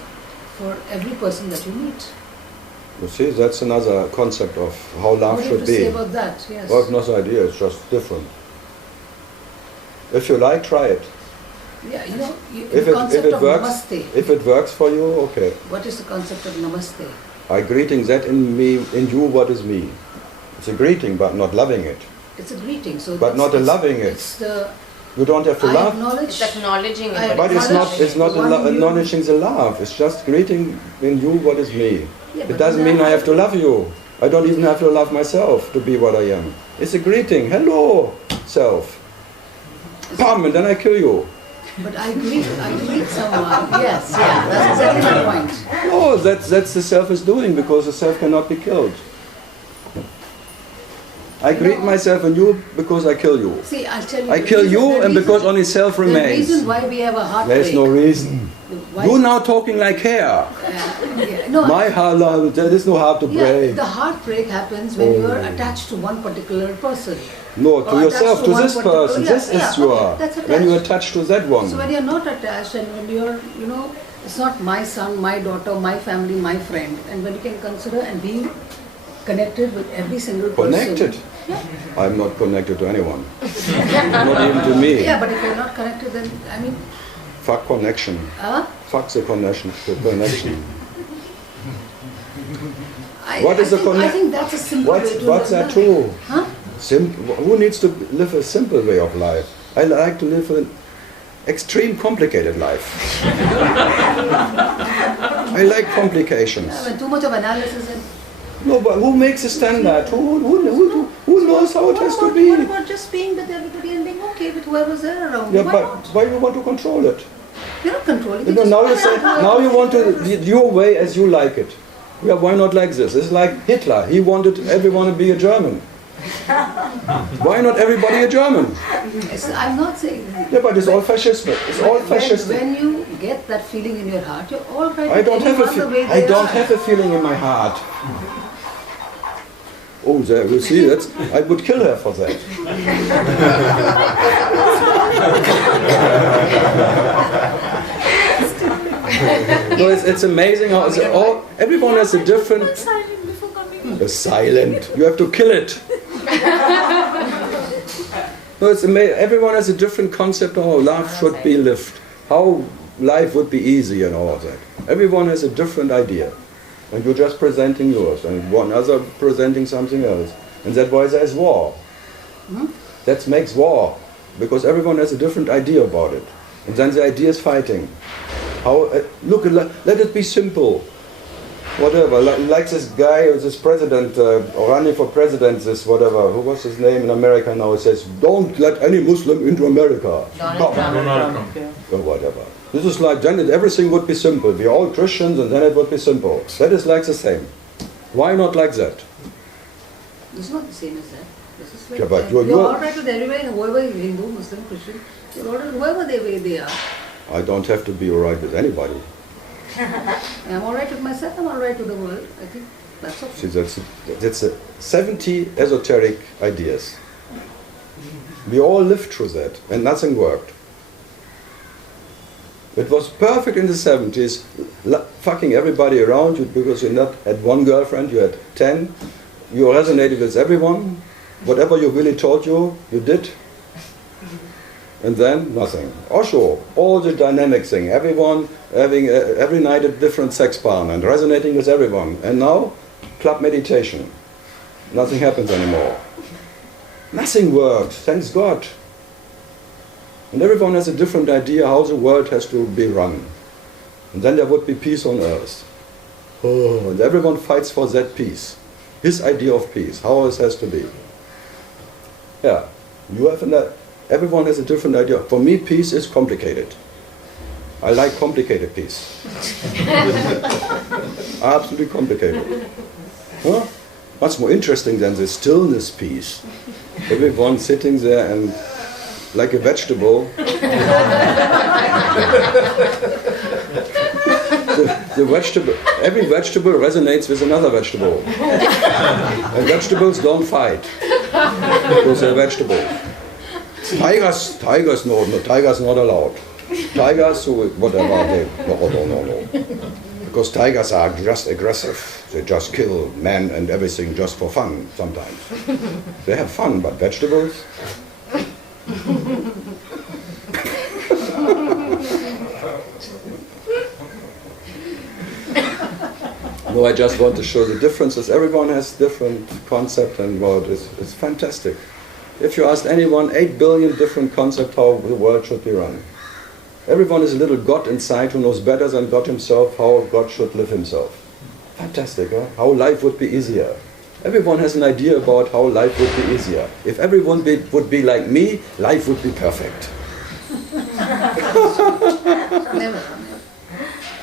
for every person that you meet? You see, that's another concept of how love What do you should have to say be. about that? Yes. Well, it's not an idea, it's just different. If you like, try it. Yeah, you know, If the concept it of works, namaste. if it works for you, okay. What is the concept of namaste? I greeting that in me, in you, what is me. It's a greeting, but not loving it. It's a greeting, so But not a loving it. It's the You don't have to I love. acknowledge. It's acknowledging I it. But it's not acknowledge the one you- acknowledging the love. It's just greeting in you what is me. Yeah, It but doesn't then mean I have to love you. I don't even have to love myself to be what I am. It's a greeting. Hello, self. Pam, and then I kill you. But I greet someone. Yes, yeah, that's exactly my point. Oh, that's the self is doing, because the self cannot be killed. I greet myself and you because I kill you. See, I'll tell you. I the kill reason- you the and reason- because only self The remains. reason why we have a heartbreak. There's no reason. why? You're now talking like hair. No, My heart, there is no heart to break. the heartbreak happens when you are attached to one particular person. No, to Or yourself, attached to one this particular- person. yeah, This is yeah, you okay, are. that's When you're attached. attached to that one. So when you're not attached and when you're, it's not my son, my daughter, my family, my friend, and when you can consider and be connected with every single person. Connected? I'm not connected to anyone. Not even to me. Yeah, but if you're not connected, then, Fuck connection. Fuck the connection. The connection. What is the I connection? think that's a simple way to What's live that life. true? Huh? Who needs to live a simple way of life? I like to live an extreme complicated life. I like complications. Yeah, when too much of analysis and No, but who makes a standard? Who knows how it has to be? What about just being with everybody and being okay with whoever's there around Yeah, you? Why but not? why you want to control it? You're not controlling it. Now you say, now you want to your way as you like it. Yeah, why not like this? It's like Hitler. He wanted everyone to be a German. Why not everybody a German? I'm not saying. Yeah, but it's all fascistic. It's all fascistic. When you get that feeling in your heart, you're all right. I don't have a I don't have. have a feeling in my heart. Oh, there, you see, I would kill her for that. No, it's amazing how everyone has a different. Silent. You have to kill it. No, it's amazing. Everyone has a different concept of how life should be lived, how life would be easy, and all of that. Everyone has a different idea, and you're just presenting yours, and one other presenting something else, and that's why there is war. That makes war, because everyone has a different idea about it, and then the idea is fighting. How? Let it be simple. Whatever, like this guy, this president, running for president, this whatever, who was his name in America now, says, don't let any Muslim into America. Donald Trump. Or whatever. This is like, then everything would be simple. We're all Christians and then it would be simple. That is like the same. Why not like that? It's not the same as that. This is like Yeah, but you're you're- all right with everybody, whoever is Hindu, Muslim, Christian, you're all right, whoever they are. I don't have to be alright with anybody. I'm all right with myself, I'm all right with the world. I think that's okay. See, that's 70 esoteric ideas. We all lived through that, and nothing worked. It was perfect in the 70s, fucking everybody around you because you not had one girlfriend, you had 10. You resonated with everyone. Whatever you really told you, you did. And then nothing. Also, all the dynamic thing, everyone having every night a different sex partner and resonating with everyone. And now, club meditation. Nothing happens anymore. Nothing works, thanks God. And everyone has a different idea how the world has to be run. And then there would be peace on earth. Oh, and everyone fights for that peace. His idea of peace, how it has to be. Yeah, you have everyone has a different idea. For me, peace is complicated. I like complicated peace. Absolutely complicated. Huh? Much more interesting than the stillness peace. Everyone sitting there and like a vegetable. the vegetable, every vegetable resonates with another vegetable. And vegetables don't fight because they're vegetables. Tigers, no, tigers not allowed. Tigers, whatever, no. Because tigers are just aggressive. They just kill men and everything just for fun sometimes. They have fun, but vegetables? No, I just want to show the differences. Everyone has different concept and it's fantastic. If you asked anyone, 8 billion different concepts how the world should be run. Everyone is a little God inside who knows better than God himself how God should live himself. Fantastic, huh? How life would be easier. Everyone has an idea about how life would be easier. If everyone would be like me, life would be perfect.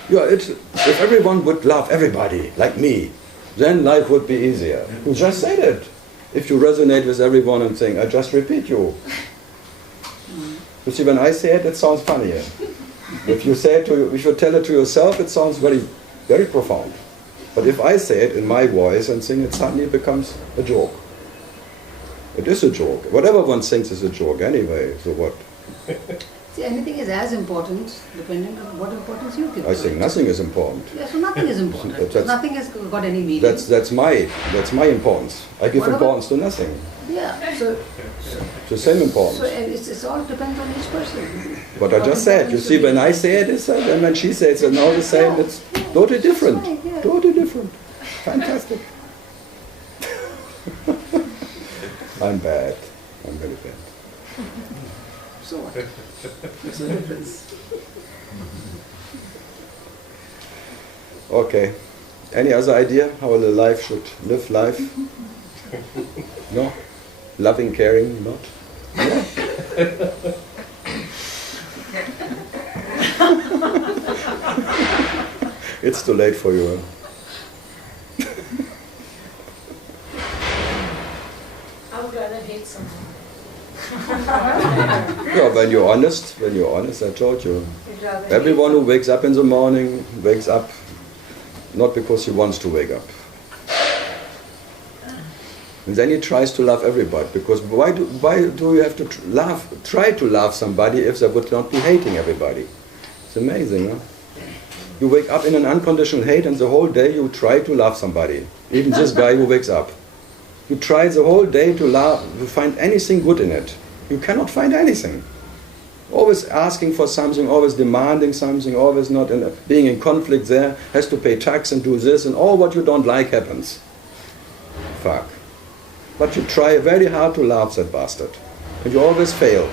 Yeah, if everyone would love everybody like me, then life would be easier. You just said it. If you resonate with everyone and think, I just repeat you. You see, when I say it, it sounds funnier. If you say it to, if you tell it to yourself, it sounds very, very profound. But if I say it in my voice and sing it, suddenly it becomes a joke. It is a joke. Whatever one thinks is a joke anyway. So what? See, anything is as important depending on what importance you give. I think nothing is important. Yeah, so nothing is important. That's- Nothing has got any meaning. That's my importance. I give Whatever- importance to nothing. Yeah, so It's the same importance. it's all depends on each person. What I just said, you see, when I say it, it's and when she says it, now the same. It's totally different. That's right, yeah. Totally different. Fantastic. I'm bad. I'm very bad. So what? What's the difference? Okay. Any other idea how a life should live life? No? Loving, caring, not? No? It's too late for you. Huh? I would rather hate someone. Yeah, when you're honest, I told you. Everyone who wakes up in the morning wakes up not because he wants to wake up. And then he tries to love everybody, because why do you have to try to love somebody if they would not be hating everybody? It's amazing, huh? You wake up in an unconditional hate and the whole day you try to love somebody. Even this guy who wakes up. You try the whole day to find anything good in it. You cannot find anything. Always asking for something, always demanding something, always not being in conflict there, has to pay tax and do this, and all what you don't like happens. Fuck. But you try very hard to love that bastard. And you always fail.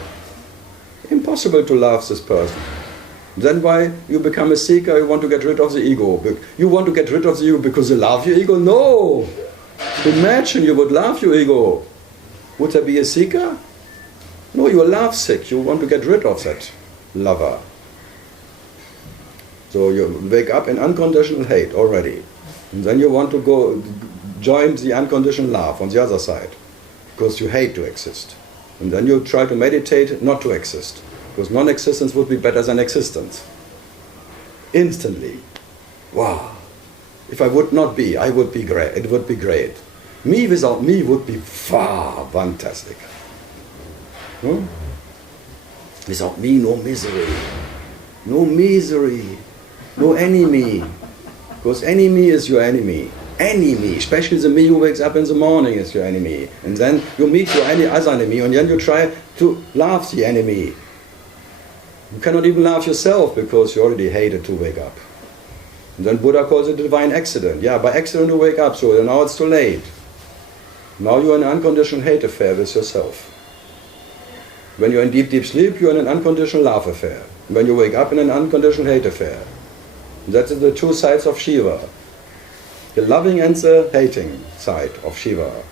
Impossible to love this person. Then why you become a seeker, you want to get rid of the ego. You want to get rid of the ego because you love your ego? No! Imagine you would love your ego. Would there be a seeker? No, you are love sick. You want to get rid of that lover. So you wake up in unconditional hate already. And then you want to go join the unconditional love on the other side. Because you hate to exist. And then you try to meditate not to exist. Because non-existence would be better than existence. Instantly. Wow. If I would not be, I would be great. It would be great. Me without me would be far fantastic. Without me, no misery. No misery. No enemy. Because enemy is your enemy. Enemy. Especially the me who wakes up in the morning is your enemy. And then you meet your other enemy and then you try to love the enemy. You cannot even love yourself because you already hated to wake up. And then Buddha calls it a divine accident. Yeah, by accident you wake up, so now it's too late. Now you're in an unconditional hate affair with yourself. When you're in deep, deep sleep, you're in an unconditional love affair. When you wake up, in an unconditional hate affair. That's the two sides of Shiva. The loving and the hating side of Shiva.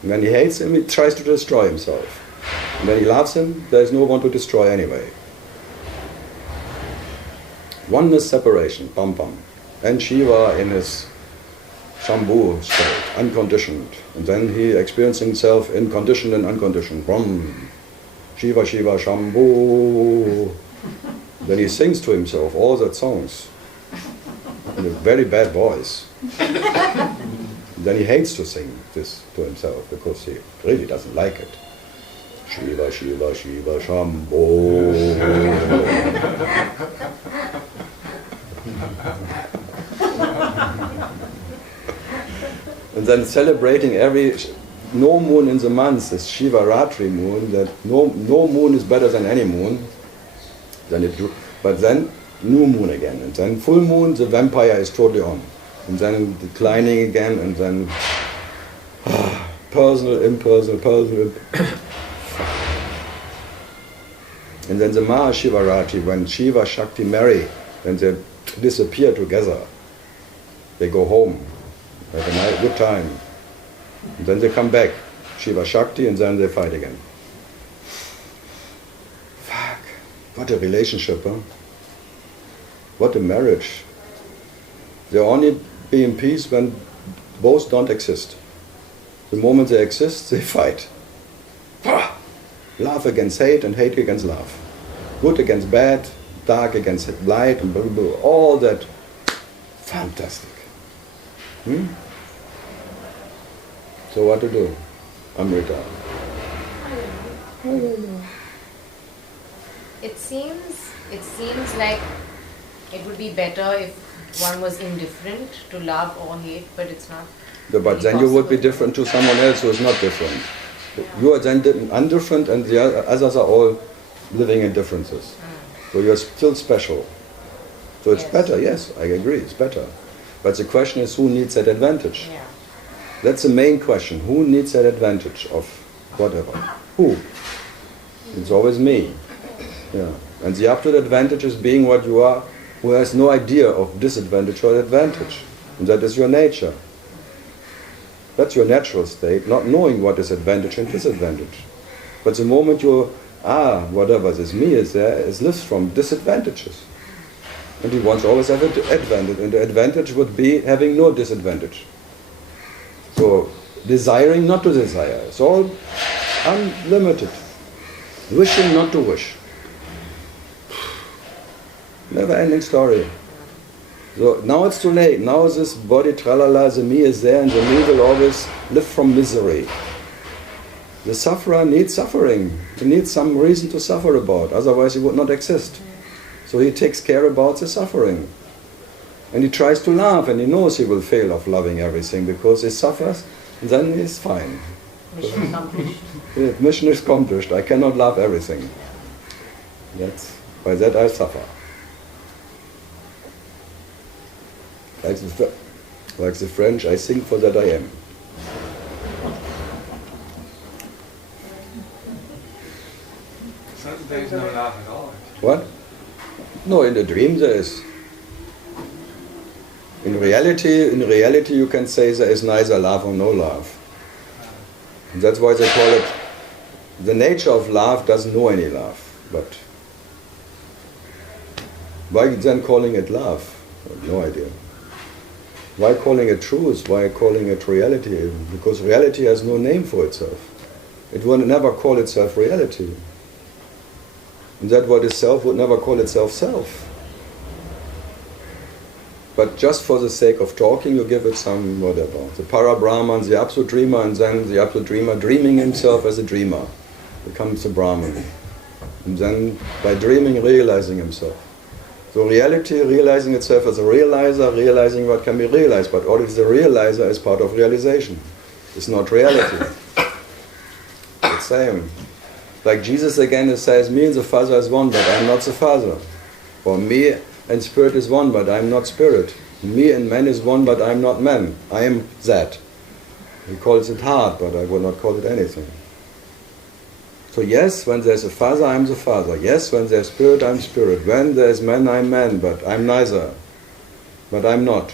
When he hates him, he tries to destroy himself. And when he loves him, there is no one to destroy anyway. Oneness separation, pam pam. And Shiva in his Shambhu state, unconditioned. And then he experiencing himself in conditioned and unconditioned. Brum. Shiva, Shiva, Shambhu. Then he sings to himself all that songs in a very bad voice. Then he hates to sing this to himself because he really doesn't like it. Shiva, Shiva, Shiva, Shambhu. And then celebrating every no moon in the month is Shiva Ratri moon, that no moon is better than any moon. But then new moon again, and then full moon, the vampire is totally on. And then declining again, and then personal, impersonal. And then the Mahashivaratri, when Shiva Shakti marry, then they disappear together. They go home, have a nice, good time. And then they come back, Shiva Shakti, and then they fight again. Fuck, what a relationship, huh? What a marriage. They only be in peace when both don't exist. The moment they exist, they fight. Love against hate and hate against love. Good against bad, dark against light, and blah, blah, blah, all that. Fantastic. So what to do? Amrita. I don't know. It seems like it would be better if one was indifferent to love or hate, but it's not. But then you would be different to someone else who is not different. You are then undifferent, and the others are all living in differences. So you are still special. So it's better, yes, I agree, it's better. But the question is, who needs that advantage? Yeah. That's the main question. Who needs that advantage of whatever? Who? It's always me. Yeah. And the absolute advantage is being what you are, who has no idea of disadvantage or advantage. And that is your nature. That's your natural state, not knowing what is advantage and disadvantage. But the moment you are, whatever this me is there, it lives from disadvantages. And he wants always have an advantage, and the advantage would be having no disadvantage. So, desiring not to desire. It's all unlimited. Wishing not to wish. Never ending story. So now it's too late. Now this body, tralala, the me is there, and the me will always live from misery. The sufferer needs suffering. He needs some reason to suffer about, otherwise he would not exist. So he takes care about the suffering. And he tries to laugh, and he knows he will fail of loving everything because he suffers, and then he's fine. Mission accomplished. Yeah, mission is accomplished. I cannot love everything. By that I suffer. Like the French, I sing for that I am. So there's no love at all. What? No, in the dream there is. In reality you can say there is neither love or no love. And that's why they call it, the nature of love doesn't know any love. But why then calling it love? I have no idea. Why calling it truth? Why calling it reality? Because reality has no name for itself. It would never call itself reality. And that what is self would never call itself self. But just for the sake of talking, you give it some whatever. The para-Brahman, the absolute dreamer, and then the absolute dreamer dreaming himself as a dreamer becomes a Brahman. And then by dreaming, realizing himself. So reality, realizing itself as a realizer, realizing what can be realized, but always the realizer is part of realization. It's not reality. It's same. Like Jesus again says, me and the Father is one, but I'm not the Father. Or me and Spirit is one, but I'm not Spirit. Me and man is one, but I'm not man. I am that. He calls it heart, but I would not call it anything. So yes, when there's a Father, I'm the Father. Yes, when there's Spirit, I'm Spirit. When there's man, I'm man, but I'm neither. But I'm not.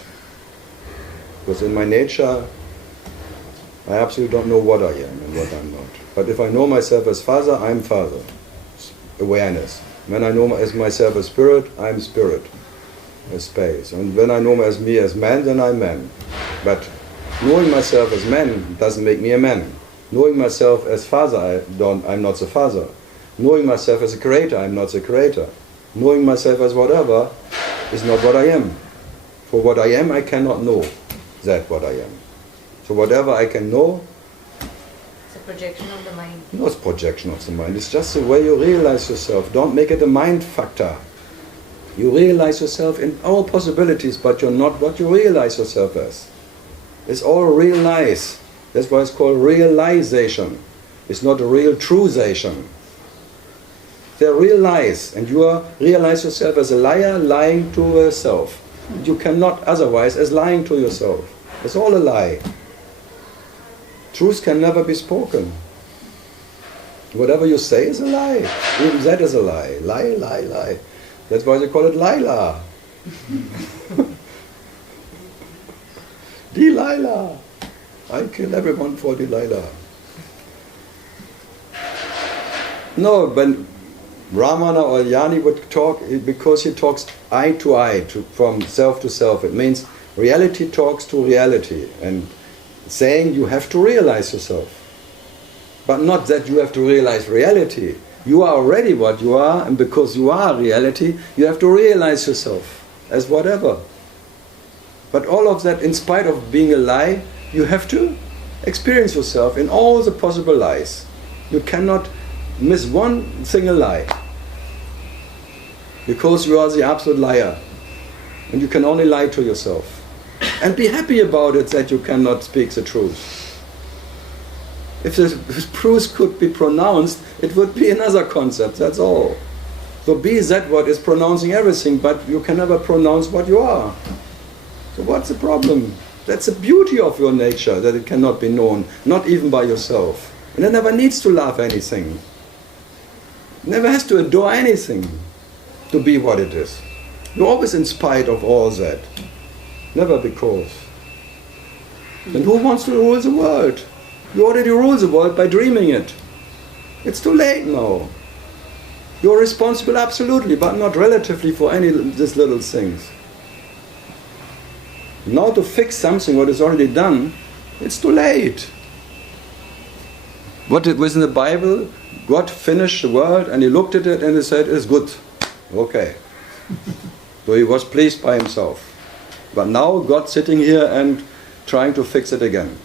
Because in my nature, I absolutely don't know what I am and what I'm not. But if I know myself as Father, I'm Father. Awareness. When I know as myself as Spirit, I'm Spirit. As space. And when I know as me as man, then I'm man. But knowing myself as man doesn't make me a man. Knowing myself as Father, I'm not the Father. Knowing myself as a creator, I'm not the creator. Knowing myself as whatever is not what I am. For what I am, I cannot know that what I am. So whatever I can know, It's a projection of the mind. no, it's projection of the mind. It's just the way you realize yourself. Don't make it a mind factor. You realize yourself in all possibilities, but you're not what you realize yourself as. It's all real lies. That's why it's called realization. It's not a real truthation. They're real lies, and you realize yourself as a liar lying to yourself. You cannot otherwise as lying to yourself. It's all a lie. Truth can never be spoken. Whatever you say is a lie. Even that is a lie. Lie, lie, lie. That's why they call it Lila. Delilah. I kill everyone for Delilah. No, when Ramana or Yanni would talk, because he talks eye to eye, from self to self, it means reality talks to reality, and saying you have to realize yourself. But not that you have to realize reality. You are already what you are, and because you are reality, you have to realize yourself as whatever. But all of that, in spite of being a lie, you have to experience yourself in all the possible lies. You cannot miss one single lie, because you are the absolute liar, and you can only lie to yourself. And be happy about it that you cannot speak the truth. If the truth could be pronounced, it would be another concept, that's all. So be that what is pronouncing everything, but you can never pronounce what you are. So what's the problem? That's the beauty of your nature, that it cannot be known, not even by yourself. And it never needs to love anything. It never has to adore anything to be what it is. You're always in spite of all that. Never because. And who wants to rule the world? You already rule the world by dreaming it. It's too late now. You're responsible absolutely, but not relatively for any of these little things. Now to fix something what is already done, it's too late. What it was in the Bible, God finished the world and he looked at it and he said, it's good. Okay. So he was pleased by himself. But now God's sitting here and trying to fix it again.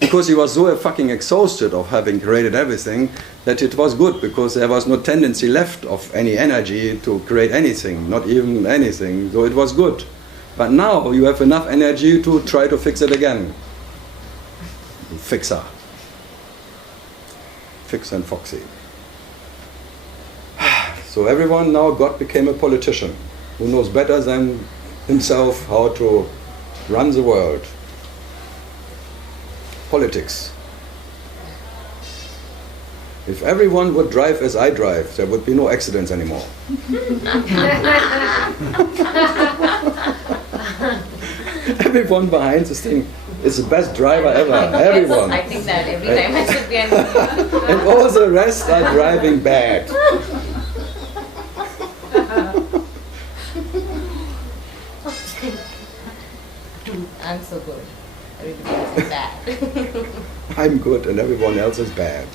Because he was so fucking exhausted of having created everything that it was good, because there was no tendency left of any energy to create anything, not even anything, so it was good. But now you have enough energy to try to fix it again. Fixer. Fix and foxy. So everyone now, God became a politician who knows better than himself how to run the world. Politics. If everyone would drive as I drive, there would be no accidents anymore. Everyone behind this thing is the best driver ever. Everyone. I think that every time I sit behind and all the rest are driving bad. I'm so good. Everybody else is bad. I'm good and everyone else is bad.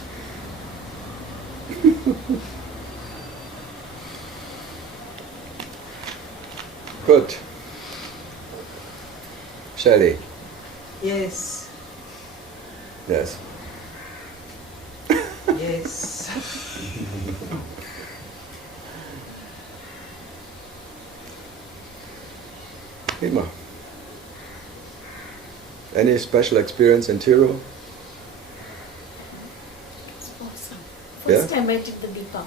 Good. Shelley. Yes. Yes. Yes. Prima. Any special experience in Tiro? It's awesome. Yeah? First time I did the Deepa.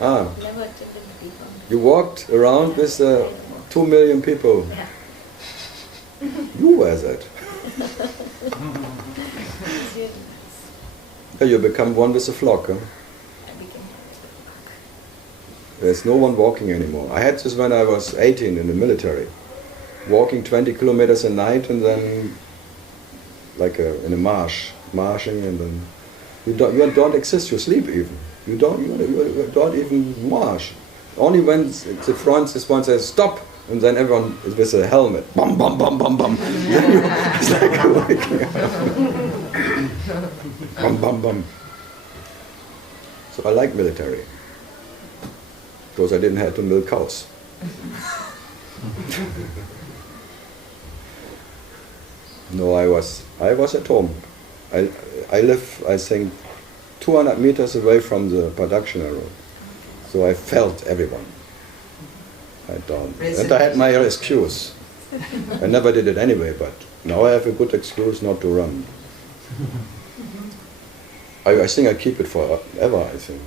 Ah, Never attended the Deepa. you walked around with 2 million people. Yeah. You were that. It's really nice. Yeah, you become one with the flock. Huh? I became There's no one walking anymore. I had this when I was 18 in the military. Walking 20 kilometers a night and then like in a marching, and then you don't exist, you sleep even. You don't even march. Only when the front this one says stop, and then everyone is with a helmet. Bum bum bum bum bum. It's like waking up. Bum bum bum. So I like military. Because I didn't have to milk cows. No, I was at home. I live, I think, 200 meters away from the production area. So I felt everyone. I don't. And I had my excuse. I never did it anyway, but now I have a good excuse not to run. I think I keep it forever, I think.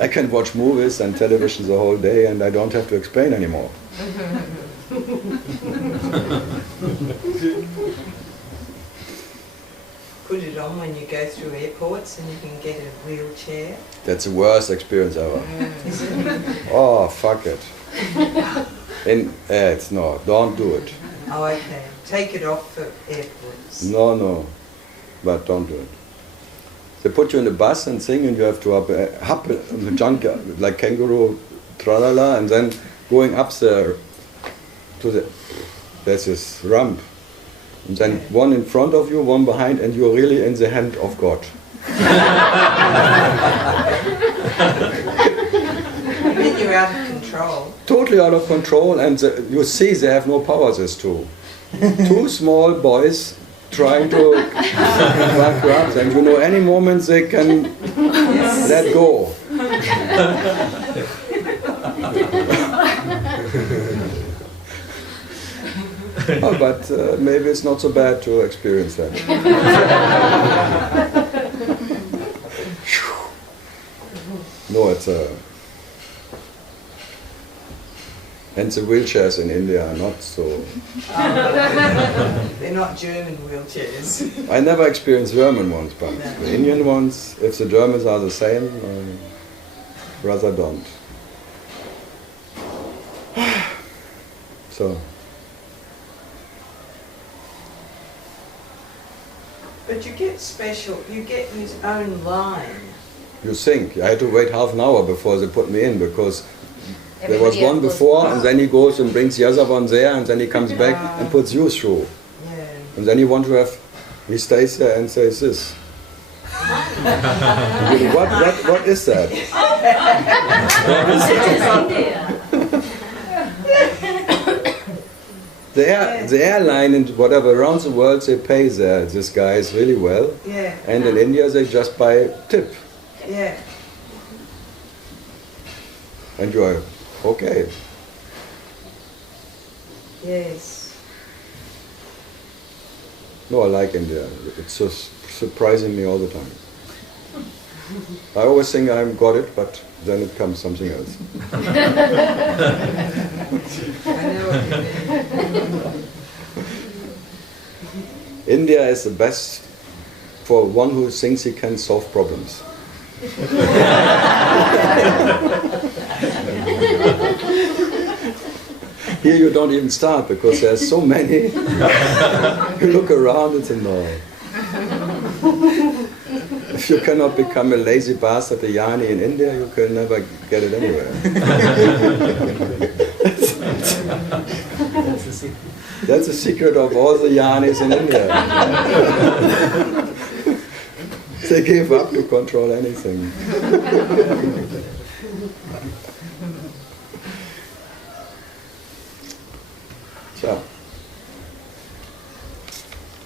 I can watch movies and television the whole day and I don't have to explain anymore. Put it on when you go through airports and you can get a wheelchair. That's the worst experience ever. Is it? Oh, fuck it. It's not. Don't do it. Oh, okay. Take it off for airports. No. But don't do it. They put you in a bus and sing and you have to hop the junk like kangaroo, tralala, and then going up the there's this ramp. And then one in front of you, one behind, and you're really in the hand of God. Then you're out of control. Totally out of control, and you see they have no power, these two. Two small boys trying to grab them. You know, any moment they can let go. Oh, but maybe it's not so bad to experience that. No, it's and the wheelchairs in India are not so. They're not German wheelchairs. I never experienced German ones, but the Indian ones, if the Germans are the same, rather don't. So. But you get his own line. You think. I had to wait half an hour before they put me in, because there was one before, and then he goes and brings the other one there, and then he comes back and puts you through. Yeah. And then he stays there and says this. What is that? The airline and whatever around the world, they pay this guys really well. Yeah. And in India they just buy tip. Yeah. And you are okay. Yes. No, I like India. It's just surprising me all the time. I always think I've got it, but then it comes something else. I know what you mean. India is the best for one who thinks he can solve problems. Here you don't even start, because there's so many. You look around and say, no. If you cannot become a lazy bastard, a yani in India, you can never get it anywhere. That's the secret of all the yanis in India. They give up to control anything. So,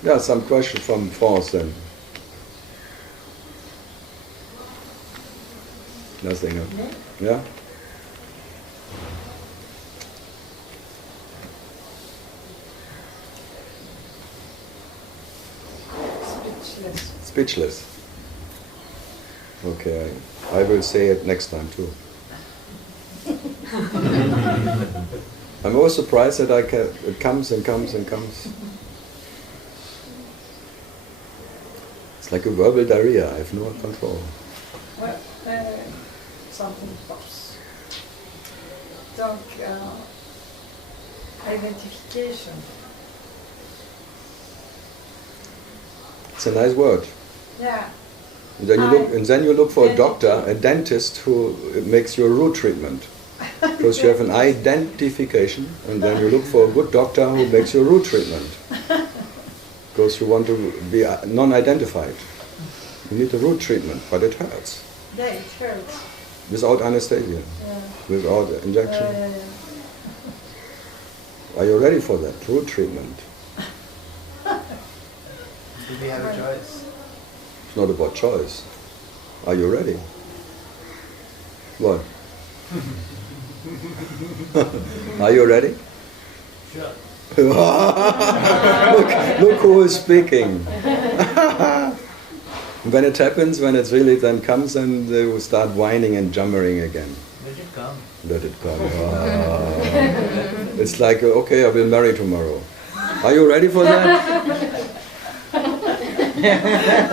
yeah, some questions from France then. Nothing, huh? Yeah? Speechless. Speechless. Okay, I will say it next time too. I'm always surprised that it comes and comes and comes. It's like a verbal diarrhea, I have no control. Well, something pops. Donc, identification. It's a nice word. Yeah. And then you look for a doctor, a dentist, who makes your root treatment. Because you have an identification, and then you look for a good doctor who makes your root treatment. Because you want to be non-identified. You need a root treatment, but it hurts. Yeah, it hurts. Without anesthesia, Yeah. without injection. Yeah. Are you ready for that root treatment? Do we have a choice? It's not about choice. Are you ready? What? Are you ready? Sure. look who is speaking. When it happens, when it really then comes, then they will start whining and jammering again. Let it come. Let it come. It's like, okay, I will marry tomorrow. Are you ready for that?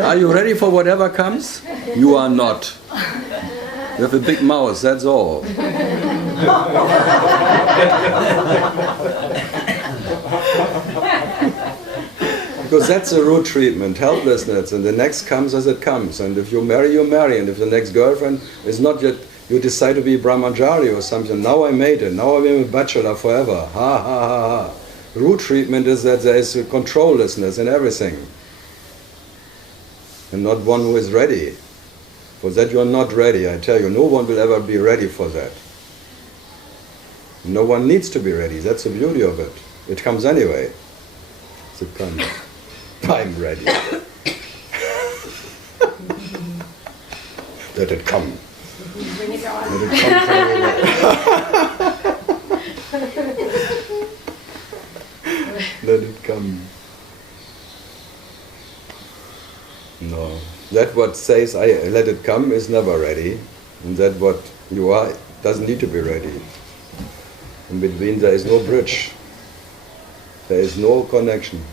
Are you ready for whatever comes? You are not. You have a big mouth, that's all. Because that's the root treatment, helplessness, and the next comes as it comes. And if you marry, you marry. And if the next girlfriend is not yet You decide to be brahmachari or something. Now I made it. Now I'm a bachelor forever. Ha ha ha ha. Root treatment is that there is a controllessness in everything. And not one who is ready. For that you are not ready. I tell you, no one will ever be ready for that. No one needs to be ready. That's the beauty of it. It comes anyway. So come. I'm ready. Let it come. Bring it on. Let it come. Let it come. No. That what says I let it come is never ready. And that what you are doesn't need to be ready. In between there is no bridge. There is no connection.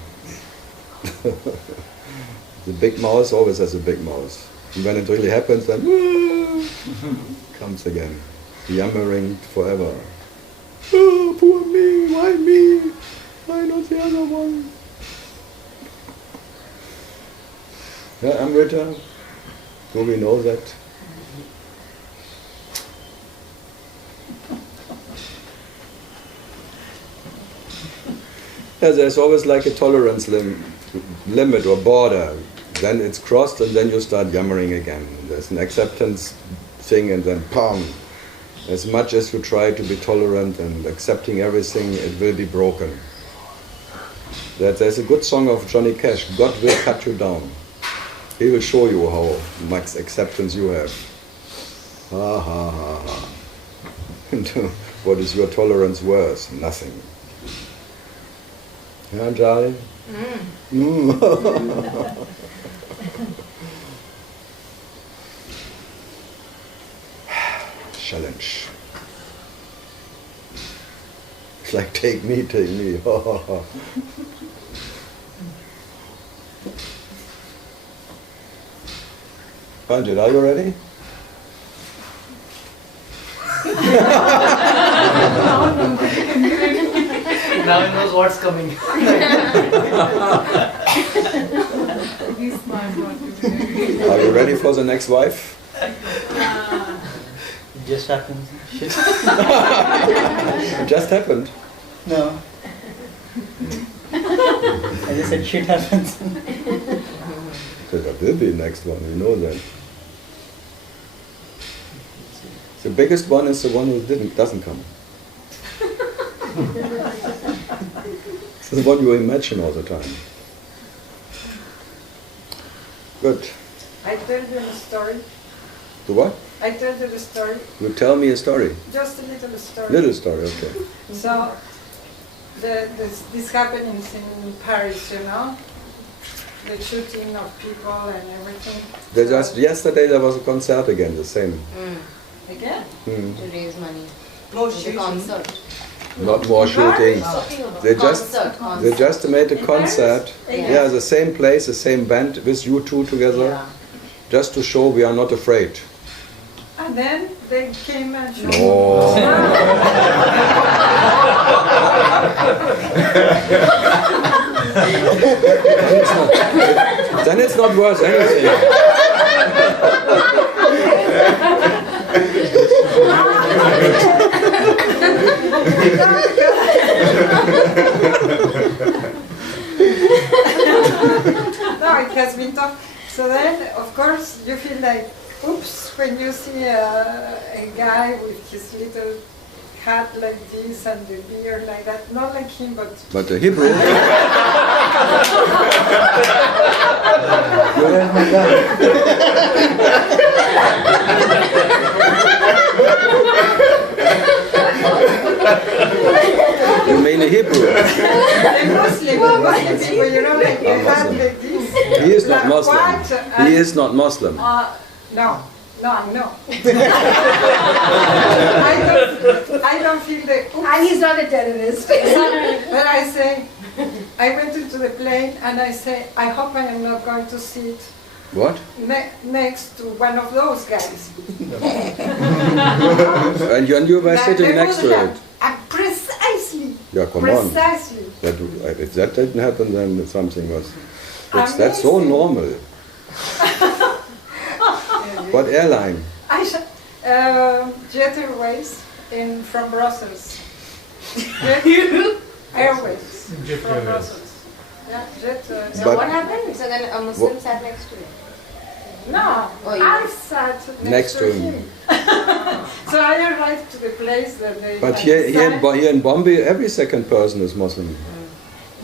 The big mouse always has a big mouse. And when it really happens, then comes again. Yammering forever. Oh, poor me, why me? Why not the other one? Yeah, Amrita, do we know that? Yeah, there's always like a tolerance limit or border. Then it's crossed and then you start yammering again. There's an acceptance thing and then pam. As much as you try to be tolerant and accepting everything, it will be broken. There's a good song of Johnny Cash, God will cut you down. He will show you how much acceptance you have. Ha ha ha ha. And what is your tolerance worth? Nothing. Yeah, Jari? Challenge. It's like take me, take me. Panjit, are you ready? Now he knows what's coming. Are you ready for the next wife? It just happens. Shit. It just happened. No. I just said shit happens. So that will be the next one, you know that. The biggest one is the one who doesn't come. It's the one you imagine all the time. Good. I tell you a story. The what? I tell you the story. You tell me a story. Just a little story. Little story, okay. So, this happens in Paris, you know? The shooting of people and everything. Yesterday there was a concert again, the same. Again? To raise money. More It's a shooting. concert. Not more shootings. They just made a concert. Yeah, the same place, the same band with you two together. Yeah. Just to show we are not afraid. And then they came and showed No. Then it's not worth anything. No, it has been tough. So then, of course, you feel like, oops, when you see a guy with his little hat like this and the beard like that, not like him, but But the Hebrew. Where's my gun? You mean a Hebrew? the Muslim people, you know, like a hat Muslim. like this. He is not Like Muslim. white He is not Muslim. No, I know. I don't feel the oops. And he's not a terrorist. But I say, I went into the plane and I say, I hope I am not going to sit What? next to one of those guys. And you were sitting next to it. Precisely. Yeah, come on. Precisely. If that didn't happen, then something was. That's so Amazing. normal. What airline? Jet Airways from Brussels. Jet Airways Jet from Airways. Brussels. Yeah, Jet. So But- what happened? So then a Muslim sat next to you. No, Oh, you- I sat Next to him. So I arrived to the place that they. But had here decided. in Bombay, every second person is Muslim.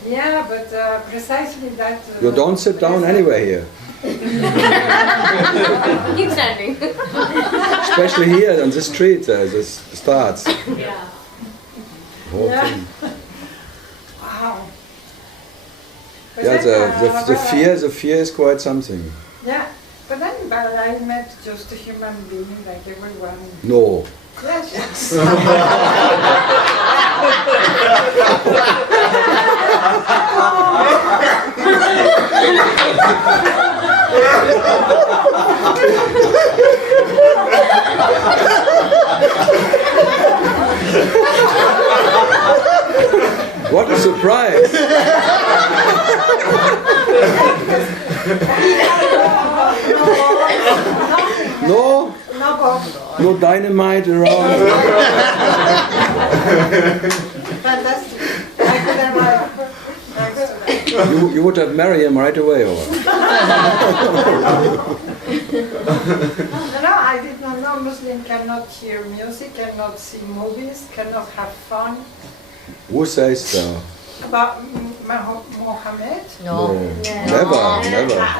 Yeah, but precisely that. You don't sit down anywhere here, Keep standing. especially here on the street. This starts. Yeah. Whole Yeah. thing. Wow. But Yeah, then, the fear is quite something. Yeah, but then I met just a human being like everyone. No. Yes, yes. What a surprise! No, No bomb. no dynamite around. Fantastic. I could arrive next to that. You would have married him right away, or what? No, I did not know Muslim cannot hear music, cannot see movies, cannot have fun. Who says so? About Mohammed? No. Never.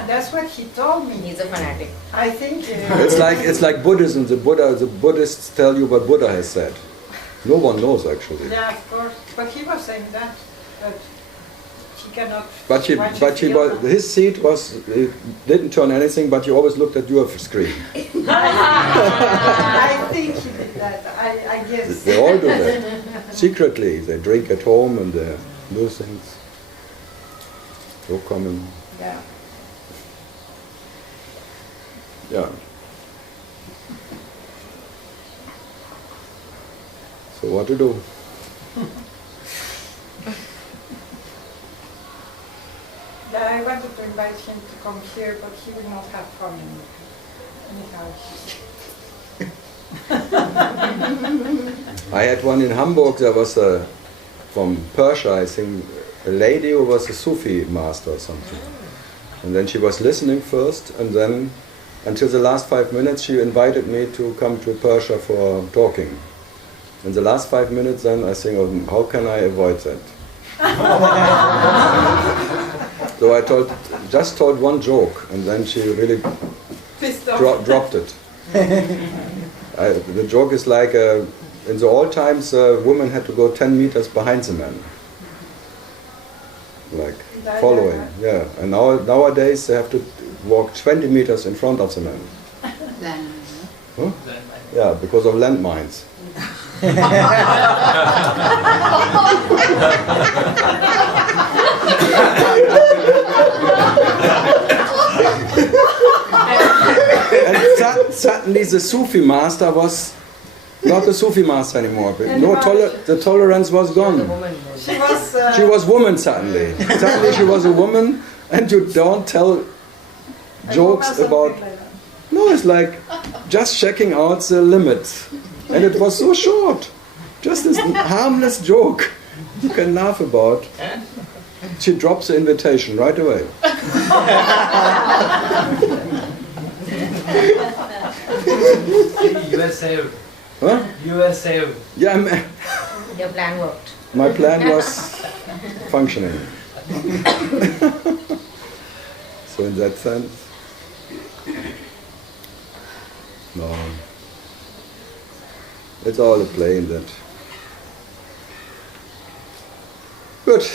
That's what he told me. He's a fanatic. I think. It's like Buddhism. The Buddhists tell you what Buddha has said. No one knows actually. Yeah, of course. But he was saying that he cannot. But his seat was, he didn't turn anything, but he always looked at your screen. I think he did that. I guess. They all do that. Secretly, they drink at home and they do things. So common. Yeah. Yeah. So what to do? Yeah, I wanted to invite him to come here, but he will not have fun anyhow. I had one in Hamburg. There was from Persia, I think, a lady who was a Sufi master or something. And then she was listening first, and then until the last 5 minutes she invited me to come to Persia for talking. In the last 5 minutes then I think, oh, how can I avoid that? So I just told one joke, and then she really dropped it. The joke is like, in the old times, women had to go 10 meters behind the man. Like following, yeah. And nowadays they have to walk 20 meters in front of the man. Huh? Yeah, because of landmines. And suddenly the Sufi master was not the Sufi master anymore. The tolerance was gone. She was woman suddenly. Suddenly she was a woman, and you don't tell jokes about. No, it's like just checking out the limit, and it was so short, just this harmless joke you can laugh about. She drops the invitation right away. You were saved. Huh? You were saved. Yeah, Your plan worked. my plan was functioning. So in that sense, no. It's all a play in that. Good.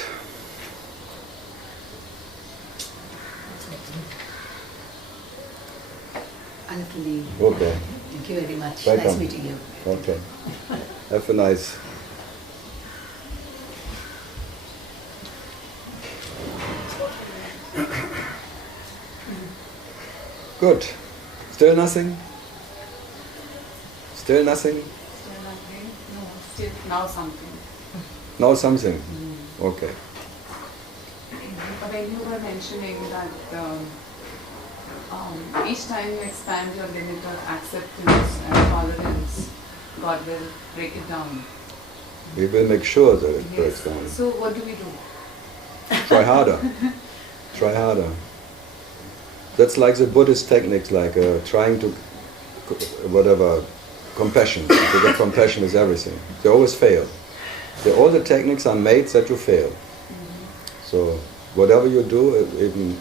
I'll have to leave. Okay. Thank you very much. Welcome. Nice meeting you. Okay. Have a nice. Good. Still nothing? Still nothing? Still nothing? No, still now something. Now something? Okay. But when you were mentioning that each time you expand your limit of acceptance and tolerance, God will break it down. We will make sure that it Yes. breaks down. So what do we do? Try harder. Try harder. That's like the Buddhist techniques, like trying to, whatever, compassion. To get compassion is everything. They always fail. All the techniques are made that you fail. So whatever you do, even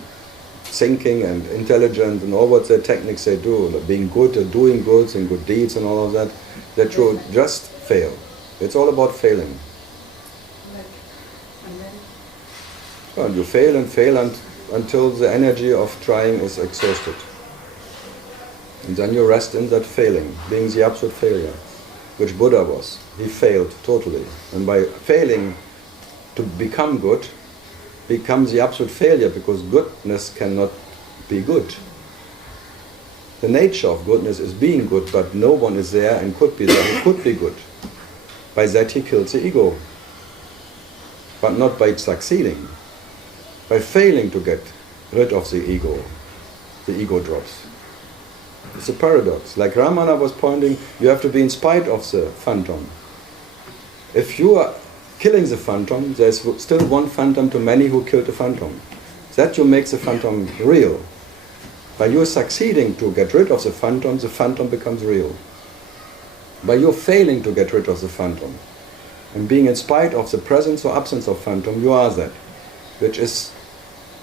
thinking and intelligence and all what the techniques they do, like being good and doing goods and good deeds and all of that, that you just fail. It's all about failing. Well, you fail and fail until the energy of trying is exhausted. And then you rest in that failing, being the absolute failure, which Buddha was. He failed totally. And by failing to become good, becomes the absolute failure, because goodness cannot be good. The nature of goodness is being good, but no one is there and could be there who could be good. By that he kills the ego. But not by succeeding. By failing to get rid of the ego drops. It's a paradox. Like Ramana was pointing, you have to be in spite of the phantom. If you are killing the phantom, there's still one phantom too many who killed the phantom. That you make the phantom real. By you succeeding to get rid of the phantom becomes real. By you failing to get rid of the phantom, and being in spite of the presence or absence of phantom, you are that, which is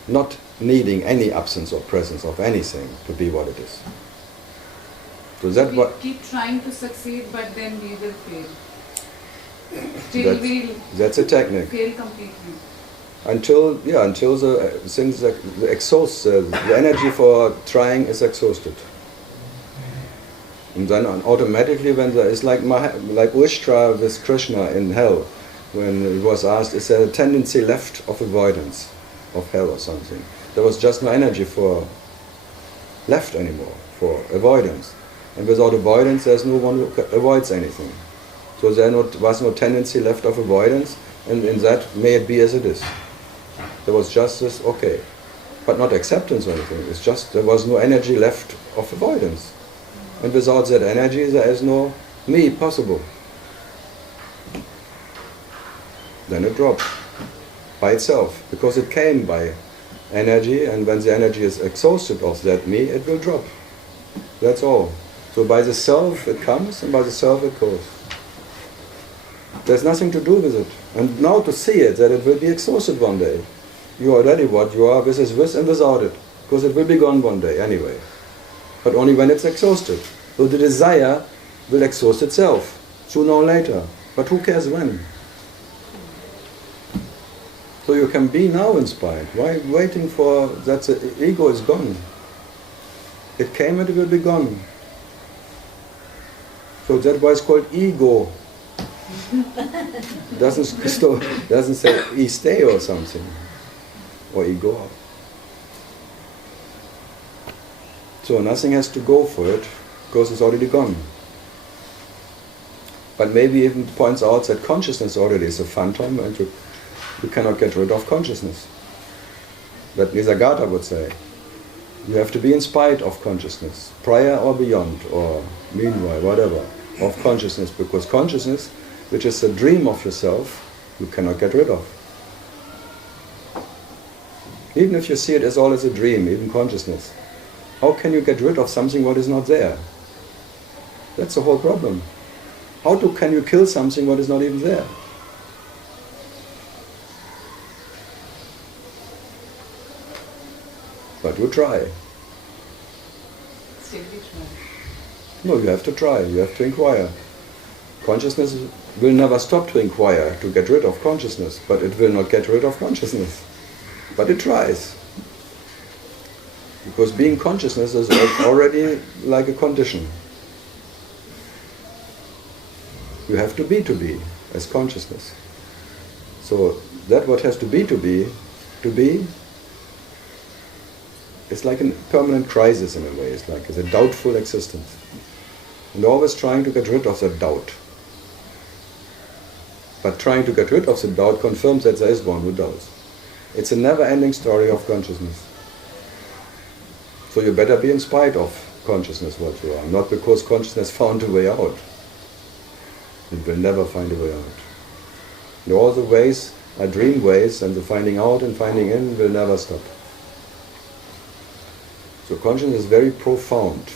not needing any absence or presence of anything to be what it is. So that We what keep trying to succeed, but then we will fail. Till we'll that's a technique. fail completely. Until the things the exhaust the energy for trying is exhausted. And then automatically, when there is like Ushtra with Krishna in hell, when it was asked, is there a tendency left of avoidance of hell or something? There was just no energy for left anymore, for avoidance. And without avoidance, there's no one who avoids anything. So there was no tendency left of avoidance, and in that, may it be as it is. There was just this, okay, but not acceptance or anything. It's just there was no energy left of avoidance. And without that energy, there is no me possible. Then it drops by itself, because it came by energy, and when the energy is exhausted of that me, it will drop. That's all. So by the self it comes, and by the self it goes. There's nothing to do with it. And now to see it, that it will be exhausted one day. You are already what you are, with and without it, because it will be gone one day anyway. But only when it's exhausted. So the desire will exhaust itself, sooner or later. But who cares when? So you can be now inspired. Why waiting for that the ego is gone? It came and it will be gone. So that's why it's called ego. doesn't say e-stay or something. Or ego. So nothing has to go for it, because it's already gone. But maybe even points out that consciousness already is a phantom, and you cannot get rid of consciousness. That Nisargata would say. You have to be in spite of consciousness, prior or beyond, or meanwhile, whatever, of consciousness, because consciousness, which is the dream of yourself, you cannot get rid of. Even if you see it as all as a dream, even consciousness, how can you get rid of something what is not there? That's the whole problem. How can you kill something what is not even there? But you try. Still we try. No, you have to try, you have to inquire. Consciousness will never stop to inquire, to get rid of consciousness, but it will not get rid of consciousness. But it tries. Because being consciousness is already like a condition. You have to be as consciousness. So that what has to be, it's like a permanent crisis in a way. It's like a doubtful existence. And always trying to get rid of that doubt. But trying to get rid of the doubt confirms that there is one who doubts. It's a never-ending story of consciousness. So you better be in spite of consciousness what you are, not because consciousness found a way out. It will never find a way out. And all the ways are dream ways, and the finding out and finding in will never stop. So consciousness is very profound,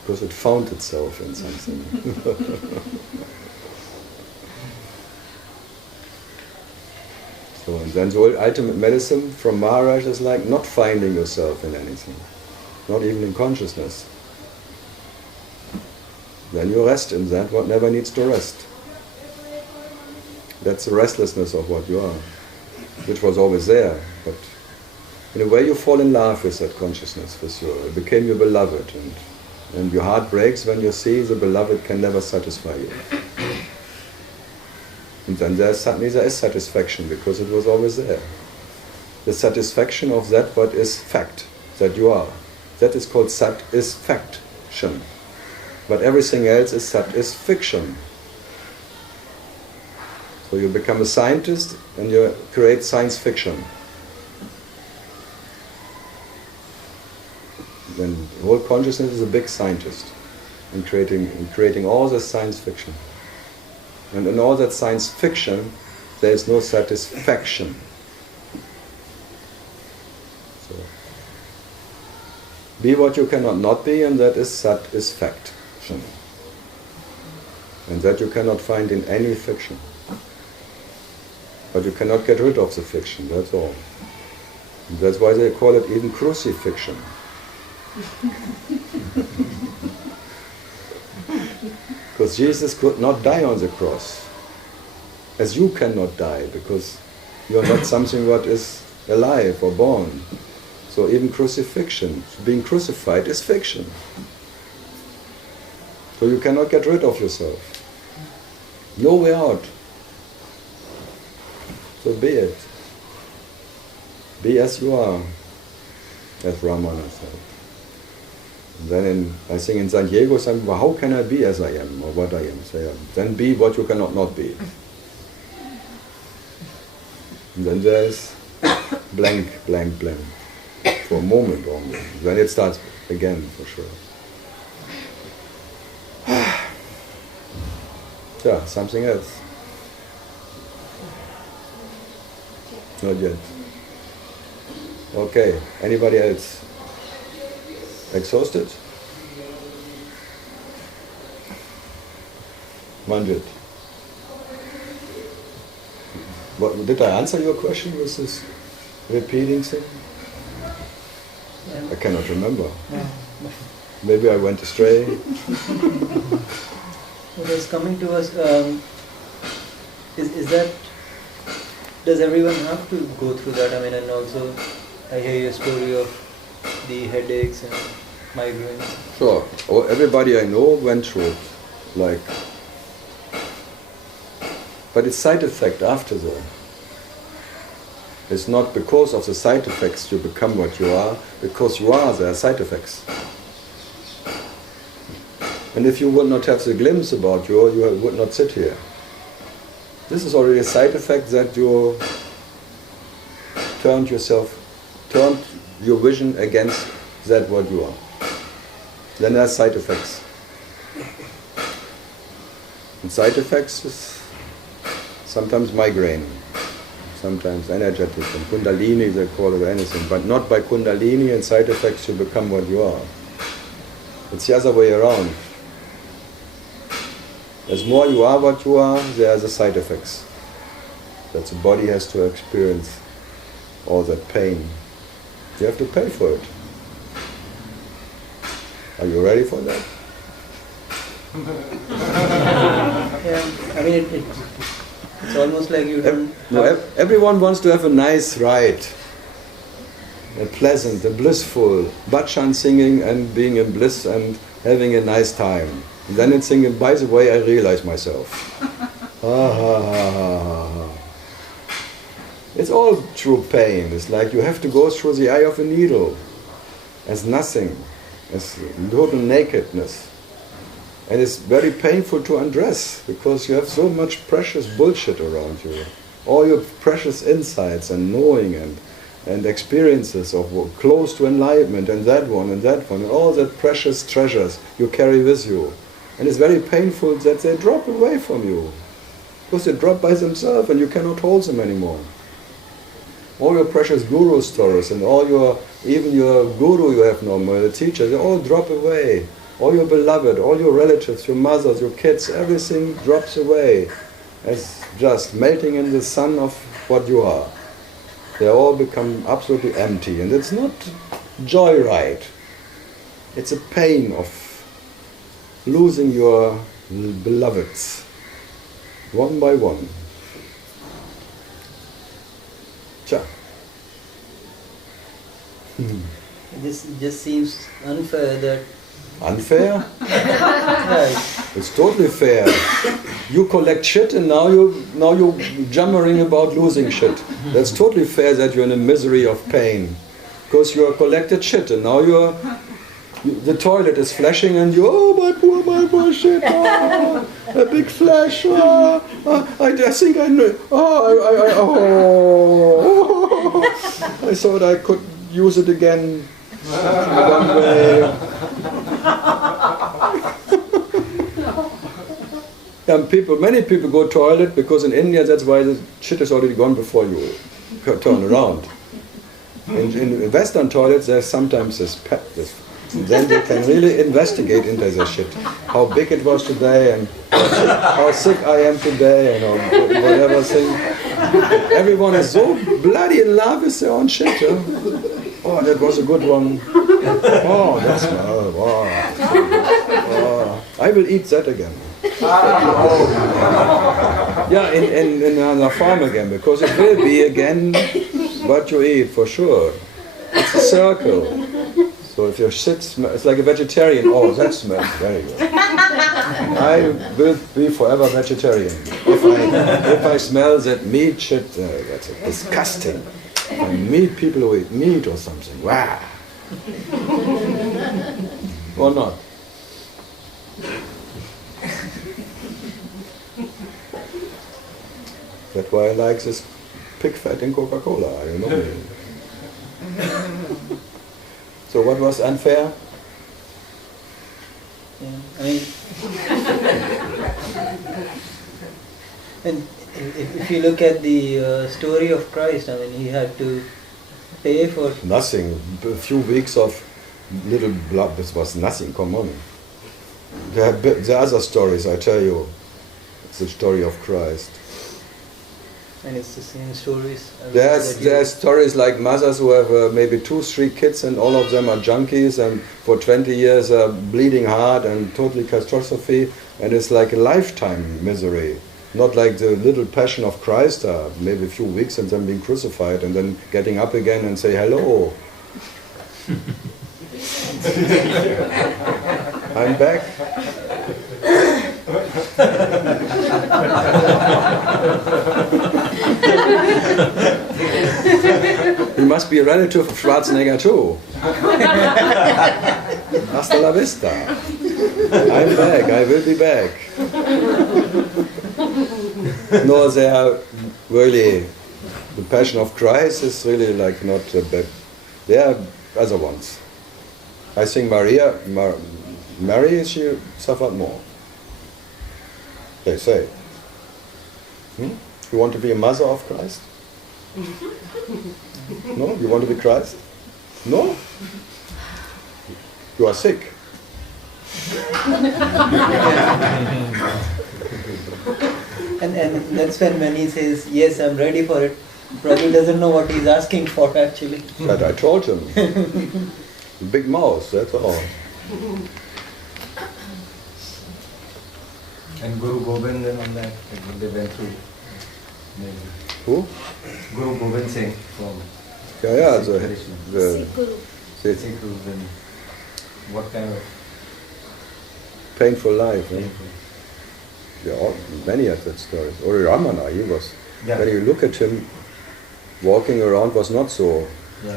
because it found itself in something. So, and then the ultimate medicine from Maharaj is like not finding yourself in anything, not even in consciousness. Then you rest in that what never needs to rest. That's the restlessness of what you are, which was always there, but in a way you fall in love with that consciousness, it became your beloved, and your heart breaks when you see the beloved can never satisfy you. And then suddenly there is satisfaction, because it was always there. The satisfaction of that what is fact, that you are. That is called satisfaction. But everything else is fiction. So you become a scientist and you create science fiction. Then the whole consciousness is a big scientist in creating all the science fiction. And in all that science fiction, there is no satisfaction. So, be what you cannot not be, and that is satisfaction. And that you cannot find in any fiction. But you cannot get rid of the fiction, that's all. And that's why they call it even crucifixion. Because Jesus could not die on the cross, as you cannot die, because you are not something what is alive or born. So even crucifixion, being crucified, is fiction. So you cannot get rid of yourself. No way out. So be it. Be as you are, as Ramana said. And then I think in San Diego, well, how can I be as I am, or what I am? So, then be what you cannot not be. And then there's blank, blank, blank. For a moment only. Then it starts again, for sure. Yeah, something else. Not yet. Okay, anybody else? Exhausted? Manjit. What, did I answer your question with this repeating thing? I cannot remember. Maybe I went astray. What was coming to us, is that, does everyone have to go through that? I mean, and also I hear your story of the headaches and migraines. Sure. Oh, everybody I know went through it. Like, but it's side effect after that. It's not because of the side effects you become what you are, because you are, there are side effects. And if you would not have the glimpse about you would not sit here. This is already a side effect that you turned your vision against that what you are. Then there are side effects. And side effects is sometimes migraine, sometimes energetic, and kundalini they call it anything, but not by kundalini and side effects you become what you are. It's the other way around. As more you are what you are, there are the side effects. That the body has to experience all that pain. You have to pay for it. Are you ready for that? Yeah, I mean, it's almost like you don't... Everyone wants to have a nice ride. A pleasant, a blissful, bhajan singing and being in bliss and having a nice time. And then it's thinking, by the way, I realize myself. It's all through pain. It's like you have to go through the eye of a needle as nothing, as total nakedness. And it's very painful to undress because you have so much precious bullshit around you. All your precious insights and knowing and experiences of close to enlightenment, and that one, and all that precious treasures you carry with you. And it's very painful that they drop away from you, because they drop by themselves and you cannot hold them anymore. All your precious guru stories and even your guru you have no more, the teacher, they all drop away. All your beloved, all your relatives, your mothers, your kids, everything drops away as just melting in the sun of what you are. They all become absolutely empty, and it's not joyride. It's a pain of losing your beloveds, one by one. Cha. This just seems unfair that... Unfair? Right. It's totally fair. You collect shit and now you're jammering about losing shit. That's totally fair that you're in a misery of pain. Because you are collected shit and now the toilet is flashing and you, oh my poor shit, oh, a big flash, I think I know, I thought I could use it again one way. And many people go toilet because in India that's why the shit is already gone before you turn around. In Western toilets there's sometimes this then they can really investigate into the shit. How big it was today and how sick I am today and whatever thing. Everyone is so bloody in love with their own shit. Huh? Oh, that was a good one. Oh, that's I will eat that again. Yeah, in a farm again, because it will be again what you eat for sure. It's a circle. So if your shit smells, it's like a vegetarian. Oh, that smells very good. I will be forever vegetarian. If I smell that meat shit, that's disgusting. I meet people who eat meat or something. Wow. Or not. That's why I like this pig fat in Coca-Cola. I don't know. So what was unfair? Yeah, I mean, and if you look at the story of Christ, I mean, he had to pay for... Nothing. A few weeks of little blood, this was nothing, come on. There are other stories, I tell you. It's the story of Christ. And it's the same stories. There are stories like mothers who have maybe 2-3 kids and all of them are junkies and for 20 years are bleeding hard and totally catastrophe, and it's like a lifetime misery. Not like the little passion of Christ, maybe a few weeks and then being crucified and then getting up again and say hello. I'm back. He must be a relative of Schwarzenegger too. Hasta la vista. I'm back, I will be back. No, they are really, the Passion of Christ is really like not bad. There are other ones. I think Mary, she suffered more. They say. You want to be a mother of Christ? No? You want to be Christ? No? You are sick. And that's when he says, yes, I'm ready for it, probably doesn't know what he's asking for actually. That I told him. Big mouth, that's all. And Guru Gobind and all that, when they went through. Maybe. Who? Guru Gobind Singh from the Sikh Guru. And what kind of painful life. Yeah, many of that stories. Or Ramana, he was. Yeah. When you look at him, walking around was not so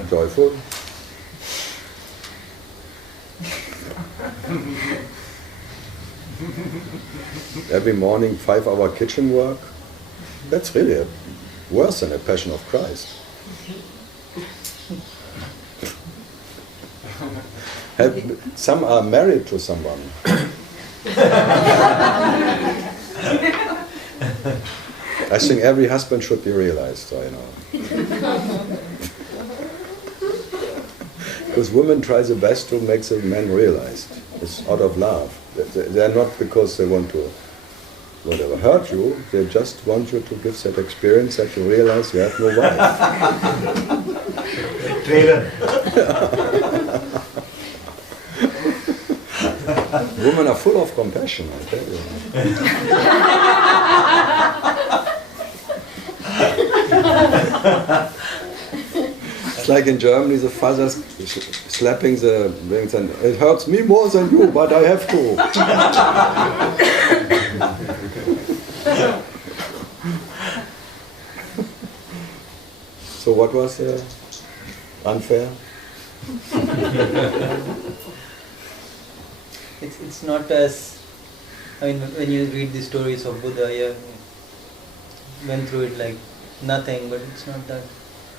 joyful. Every morning, 5-hour kitchen work. That's really worse than a Passion of Christ. Some are married to someone. I think every husband should be realized, so you know. Because women try their best to make the men realized. It's out of love. They're not because they want to whatever hurt you, they just want you to give that experience that you realize you have no wife. Trailer. Women are full of compassion, I tell you. It's like in Germany, the fathers slapping the wings, and it hurts me more than you, but I have to. So what was unfair? It's not as, I mean, when you read the stories of Buddha, yeah, went through it like nothing, but it's not that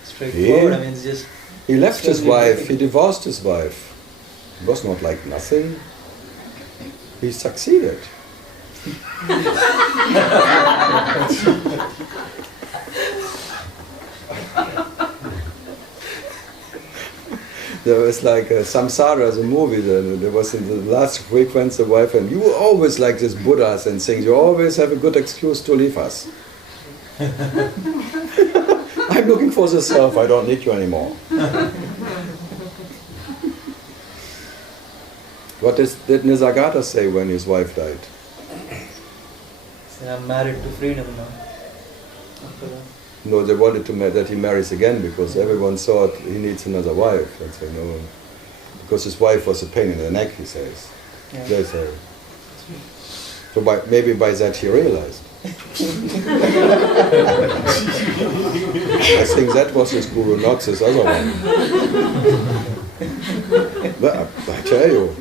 straightforward. I mean, it's just... He left his wife, he divorced his wife. It was not like nothing. He succeeded. There was like Samsara, the movie, there was in the last frequency the wife, and you were always like this Buddhas and things, you always have a good excuse to leave us. I'm looking for the self, I don't need you anymore. What did Nisargadatta say when his wife died? So I'm married to freedom now. After that. No, they wanted to that he marries again because everyone thought he needs another wife. And say no, because his wife was a pain in the neck, he says. Yeah. They say. So maybe by that he realized. I think that was his guru, not this other one. But I tell you,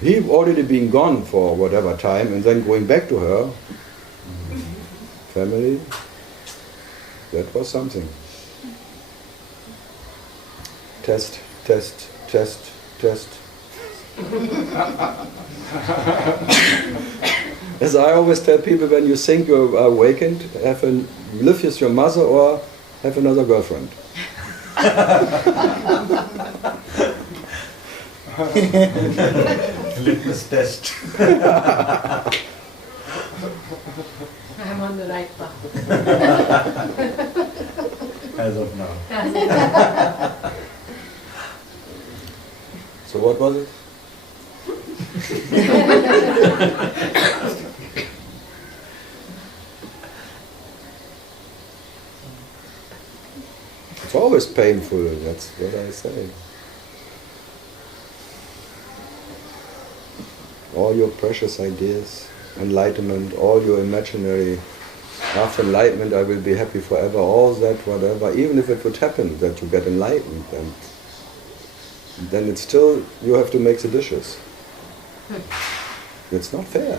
he already been gone for whatever time and then going back to her. Family. That was something. Test, test, test, test. As I always tell people, when you think you're awakened, live with your mother or have another girlfriend. Litmus test. I'm on the right path. As of now. So what was it? It's always painful, that's what I say. All your precious ideas, enlightenment, all your imaginary, after enlightenment I will be happy forever, all that, whatever, even if it would happen that you get enlightened, then it's still, you have to make the dishes. It's not fair.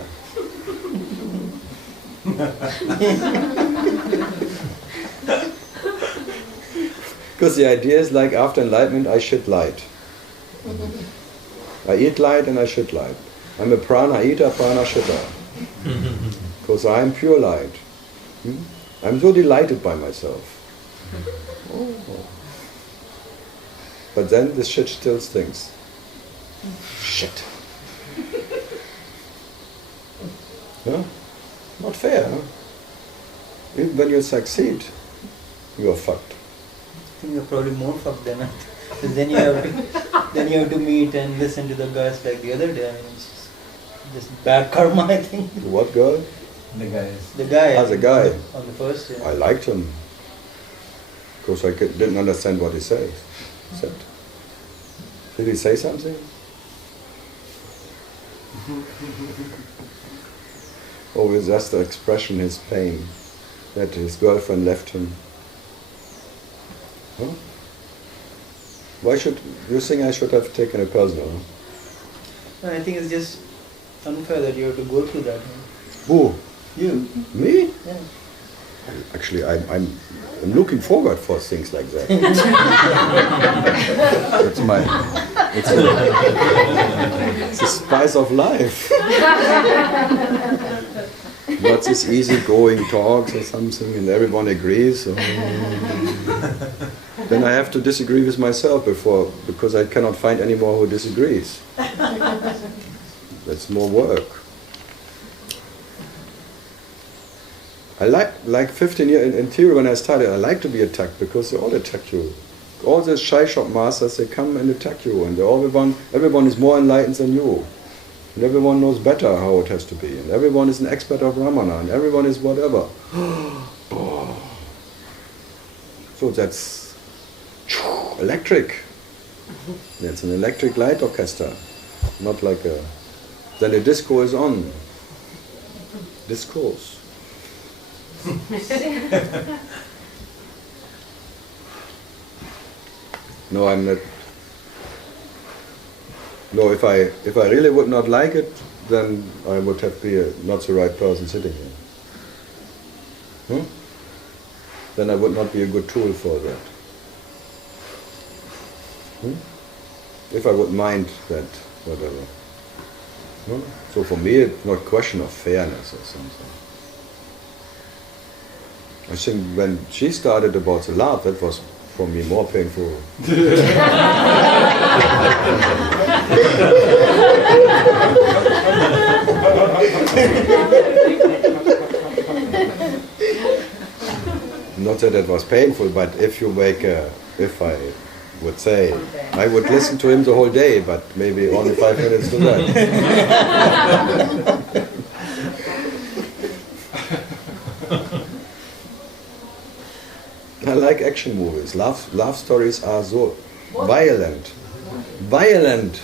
Because the idea is like after enlightenment I shit light. I eat light and I shit light. I'm a prana eater, prana shitter. Because I'm pure light. I'm so delighted by myself. Oh. But then the shit still stinks. Shit. Huh? Not fair, huh? Even when you succeed, you are fucked. I think you're probably more fucked than I. Because then you have to meet and listen to the guys like the other day. I mean, it's just bad karma, I think. What girl? The guys. The guy. Ah, the guy. On the first day. I liked him. Because I didn't understand what he said. Did he say something? Or was just the expression his pain, that his girlfriend left him? Huh? Why should you think I should have taken it personal? No, I think it's just unfair that you have to go through that. Who? You. Me? Yeah. Actually, I'm looking forward for things like that. It's the spice of life. Not this easy-going talks or something, and everyone agrees. Then I have to disagree with myself because I cannot find anyone who disagrees. That's more work. I like 15 years in theory when I started, I like to be attacked because they all attack you. All the shy shop masters, they come and attack you, and everyone is more enlightened than you. And everyone knows better how it has to be. And everyone is an expert of Ramana, and everyone is whatever. So that's electric. It's an electric light orchestra. Not like a... Then a disco is on. Discourse. No, I'm not... No, if I really would not like it, then I would have been not the right person sitting here. Then I would not be a good tool for that. If I would mind that, whatever. No? So for me, it's not a question of fairness or something. I think when she started about the love, that was for me more painful. Not that it was painful, but if I would say, I would listen to him the whole day, but maybe only 5 minutes to that. I like action movies. Love stories are so violent. Violent.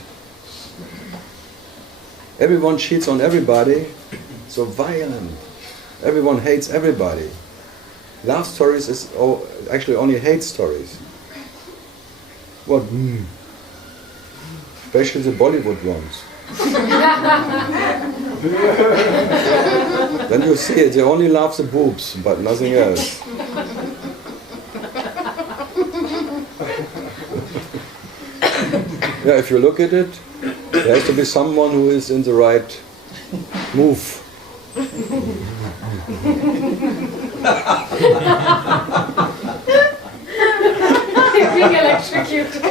Everyone cheats on everybody, so violent. Everyone hates everybody. Love stories is actually only hate stories. What? Especially the Bollywood ones. Then you see it, they only love the boobs, but nothing else. Yeah, if you look at it, there has to be someone who is in the right move. Being electrocuted.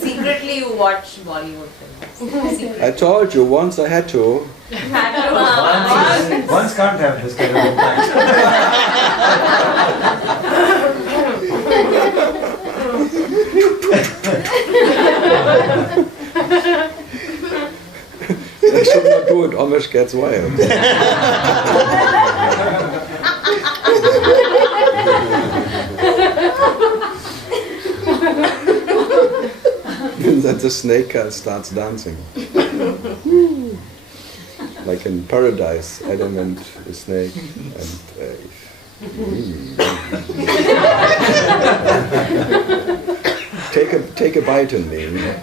Secretly you watch Bollywood films. I told you, once I had to. Once can't have this kind of impact. I should not do it, Amish gets wild. Then the snake starts dancing. Like in Paradise, Adam and the snake and take a bite in me. You know?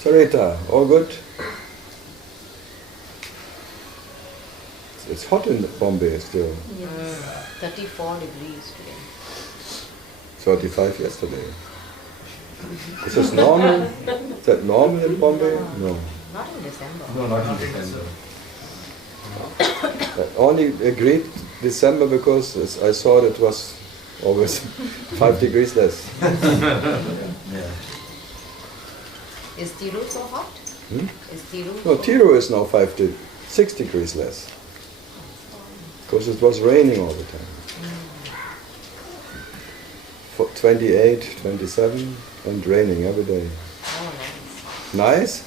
Sarita, all good? It's hot in Bombay still. Yes, 34 degrees today. 35 yesterday. Is this normal? Is that normal in Bombay? No. Not in December. No, not in December. I only agreed December because I saw that it was always 5 degrees less. Yeah. Is Tiru so hot? Is Tiru? No, Tiru is now 6 degrees less. Because it was raining all the time. 28, 27 and raining every day. Oh, nice. Nice?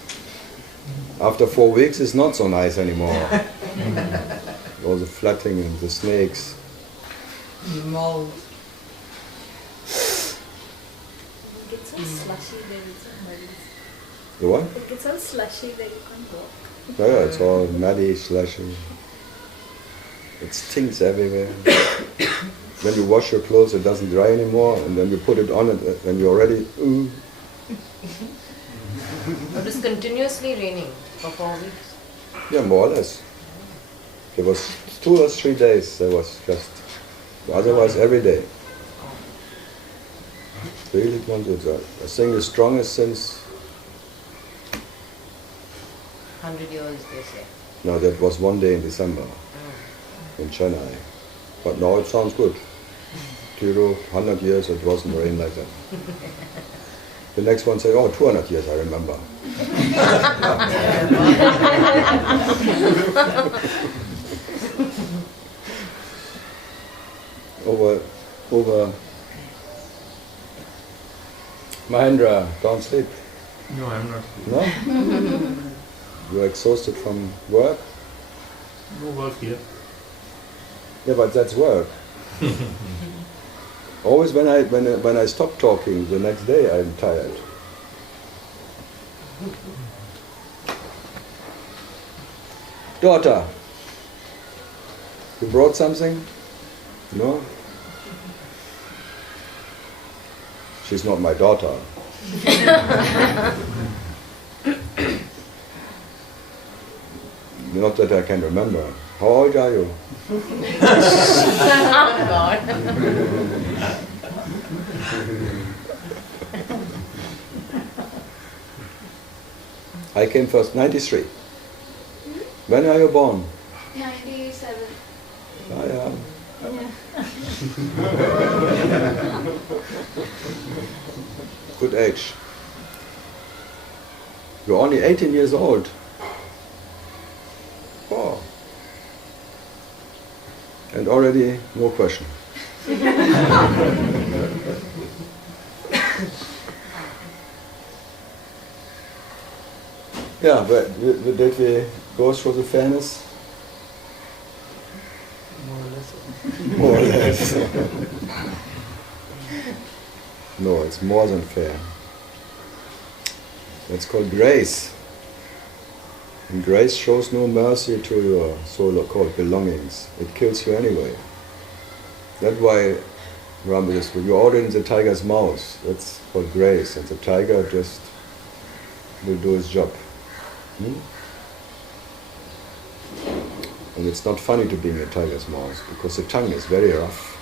After 4 weeks it's not so nice anymore. All the flooding and the snakes. Mold. It gets all slushy there, it's The what? It gets all slushy there, you can't walk. Yeah, it's all muddy, slushy. It stinks everywhere. When you wash your clothes, it doesn't dry anymore, and then you put it on, and you're already. It was continuously raining for 4 weeks. Yeah, more or less. There was 2 or 3 days. There was just. Otherwise, every day. Really, it was I think the strongest since. 100 years, they say. No, that was one day in December in Chennai. But now it sounds good. 100 years it wasn't rain like that. The next one say, 200 years, I remember. over. Mahendra, don't sleep. No, I'm not. No? You're exhausted from work? No work here. Yeah, but that's work. Always when I stop talking, the next day I'm tired. Daughter, you brought something? No? She's not my daughter. Not that I can remember. How old are you? God. I came first, 93. When are you born? 97. Ah, yeah. Good age. You're only 18 years old. Oh. And already no question. Yeah, but did we go through the fairness? More or less. No, it's more than fair. That's called grace. And grace shows no mercy to your so-called belongings. It kills you anyway. That's why Rambam is, you're already in the tiger's mouth. That's called grace. And the tiger just will do his job. And it's not funny to be in a tiger's mouth because the tongue is very rough.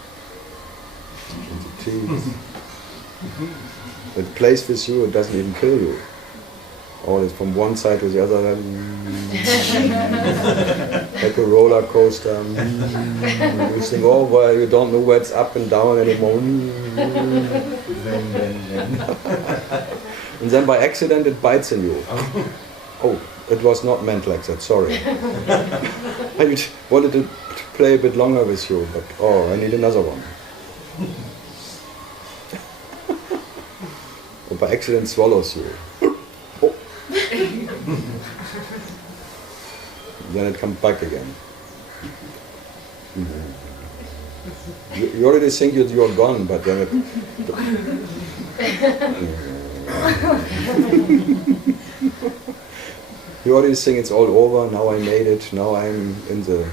And the teeth. It plays with you, it doesn't even kill you. Always from one side to the other, like a roller coaster. You think, well, you don't know where it's up and down anymore. And then by accident it bites in you. Oh, it was not meant like that, sorry. I wanted to play a bit longer with you, but I need another one. Or by accident swallows you. Oh. Then it comes back again. You already think you're gone, but then it... You already think it's all over, now I made it, now I'm in the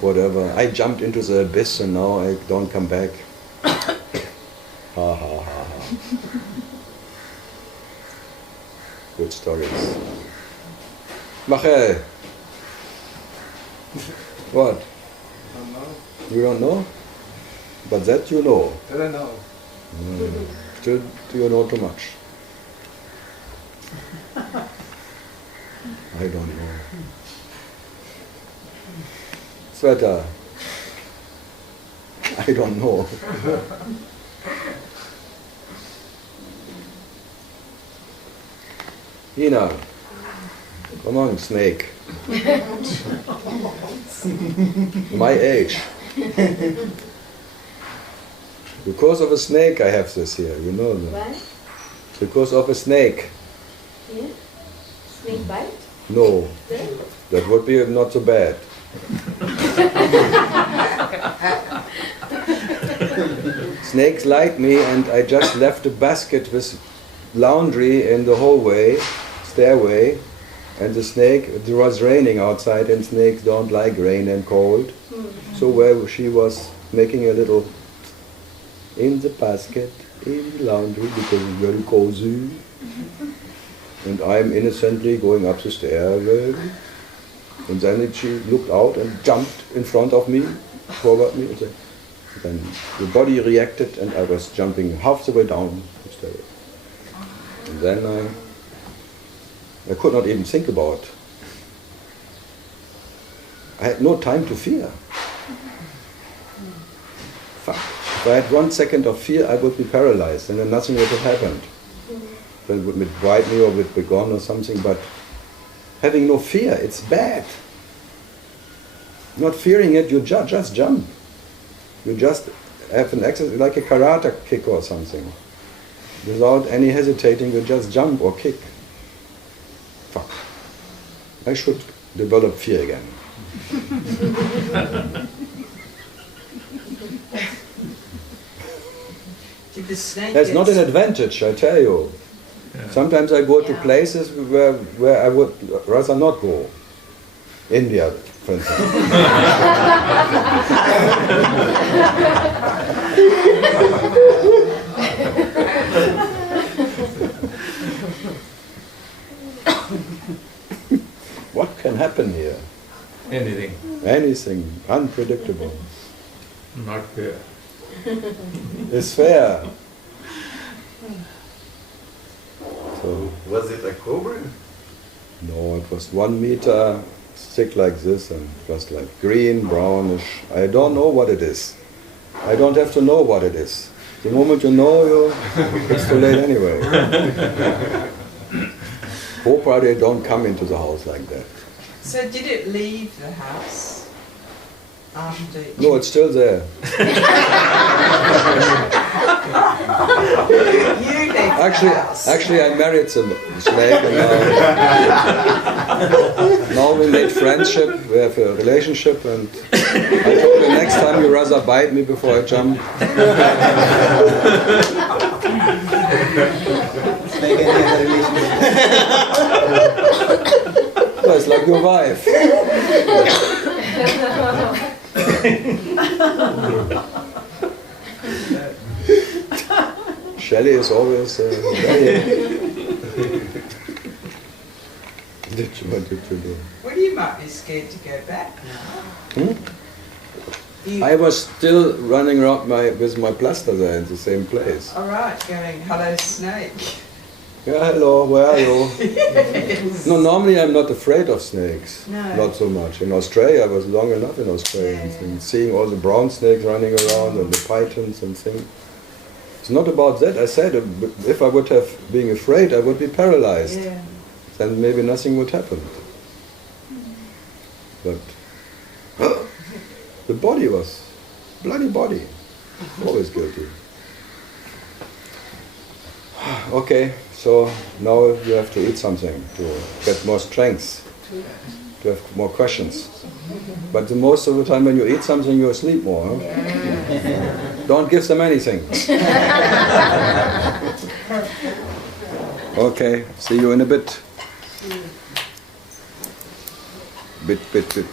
whatever. I jumped into the abyss and now I don't come back. Ha ha ha ha. Good stories. Michael! What? I don't know. You don't know? But that you know. I don't know. Still you know too much. I don't know. Sveta. I don't know. Hina. Come on, snake. My age. Because of a snake I have this here, you know that. Why? Because of a snake. Yeah? Snake bite? No. That would be not so bad. Snakes like me, and I just left a basket with laundry in the hallway, stairway, And the snake, it was raining outside, and snakes don't like rain and cold. So where she was making a little in the basket, in the laundry, because it's very cozy. And I'm innocently going up the stairwell. And then she looked out and jumped in front of me, forward me. And then the body reacted, and I was jumping half the way down the stairwell. And then I could not even think about. I had no time to fear. Fuck. If I had 1 second of fear, I would be paralyzed, and then nothing would have happened. Then it would bite me or would be gone or something, but having no fear, it's bad. Not fearing it, you just jump. You just have an exercise, like a karate kick or something. Without any hesitating, you just jump or kick. Fuck. I should develop fear again. Did the snake That's not an advantage, I tell you. Yeah. Sometimes I go to places where I would rather not go. India, for instance. What can happen here? Anything. Anything. Unpredictable. Not fair. It's fair. So, Was it a cobra? no, it was 1 meter, thick like this, and it was like green, brownish. I don't know what it is. I don't have to know what it is. The moment you know, it's too late anyway. Hopefully they don't come into the house like that. So did it leave the house after? No, it's still there. You left the house. Actually, I married some snake, and now we made friendship. We have a relationship, and I told her next time you rather bite me before I jump. It's like any other relationship. No, it's like your wife. Shelley is always very... What did you do? Well, you might be scared to go back now. I was still running around with my plaster there in the same place. All right, going, hello, snake. Yeah, hello, where are you? Yes. No, normally I'm not afraid of snakes. No. Not so much. In Australia, I was long enough in Australia, and seeing all the brown snakes running around and the pythons and things. It's not about that. I said if I would have been afraid, I would be paralyzed. Yeah. Then maybe nothing would happen. But the body was, bloody body, always guilty. Okay, so now you have to eat something to get more strength, to have more questions. But the most of the time when you eat something, you sleep more. Huh? Don't give them anything. Okay, see you in a bit. Bit.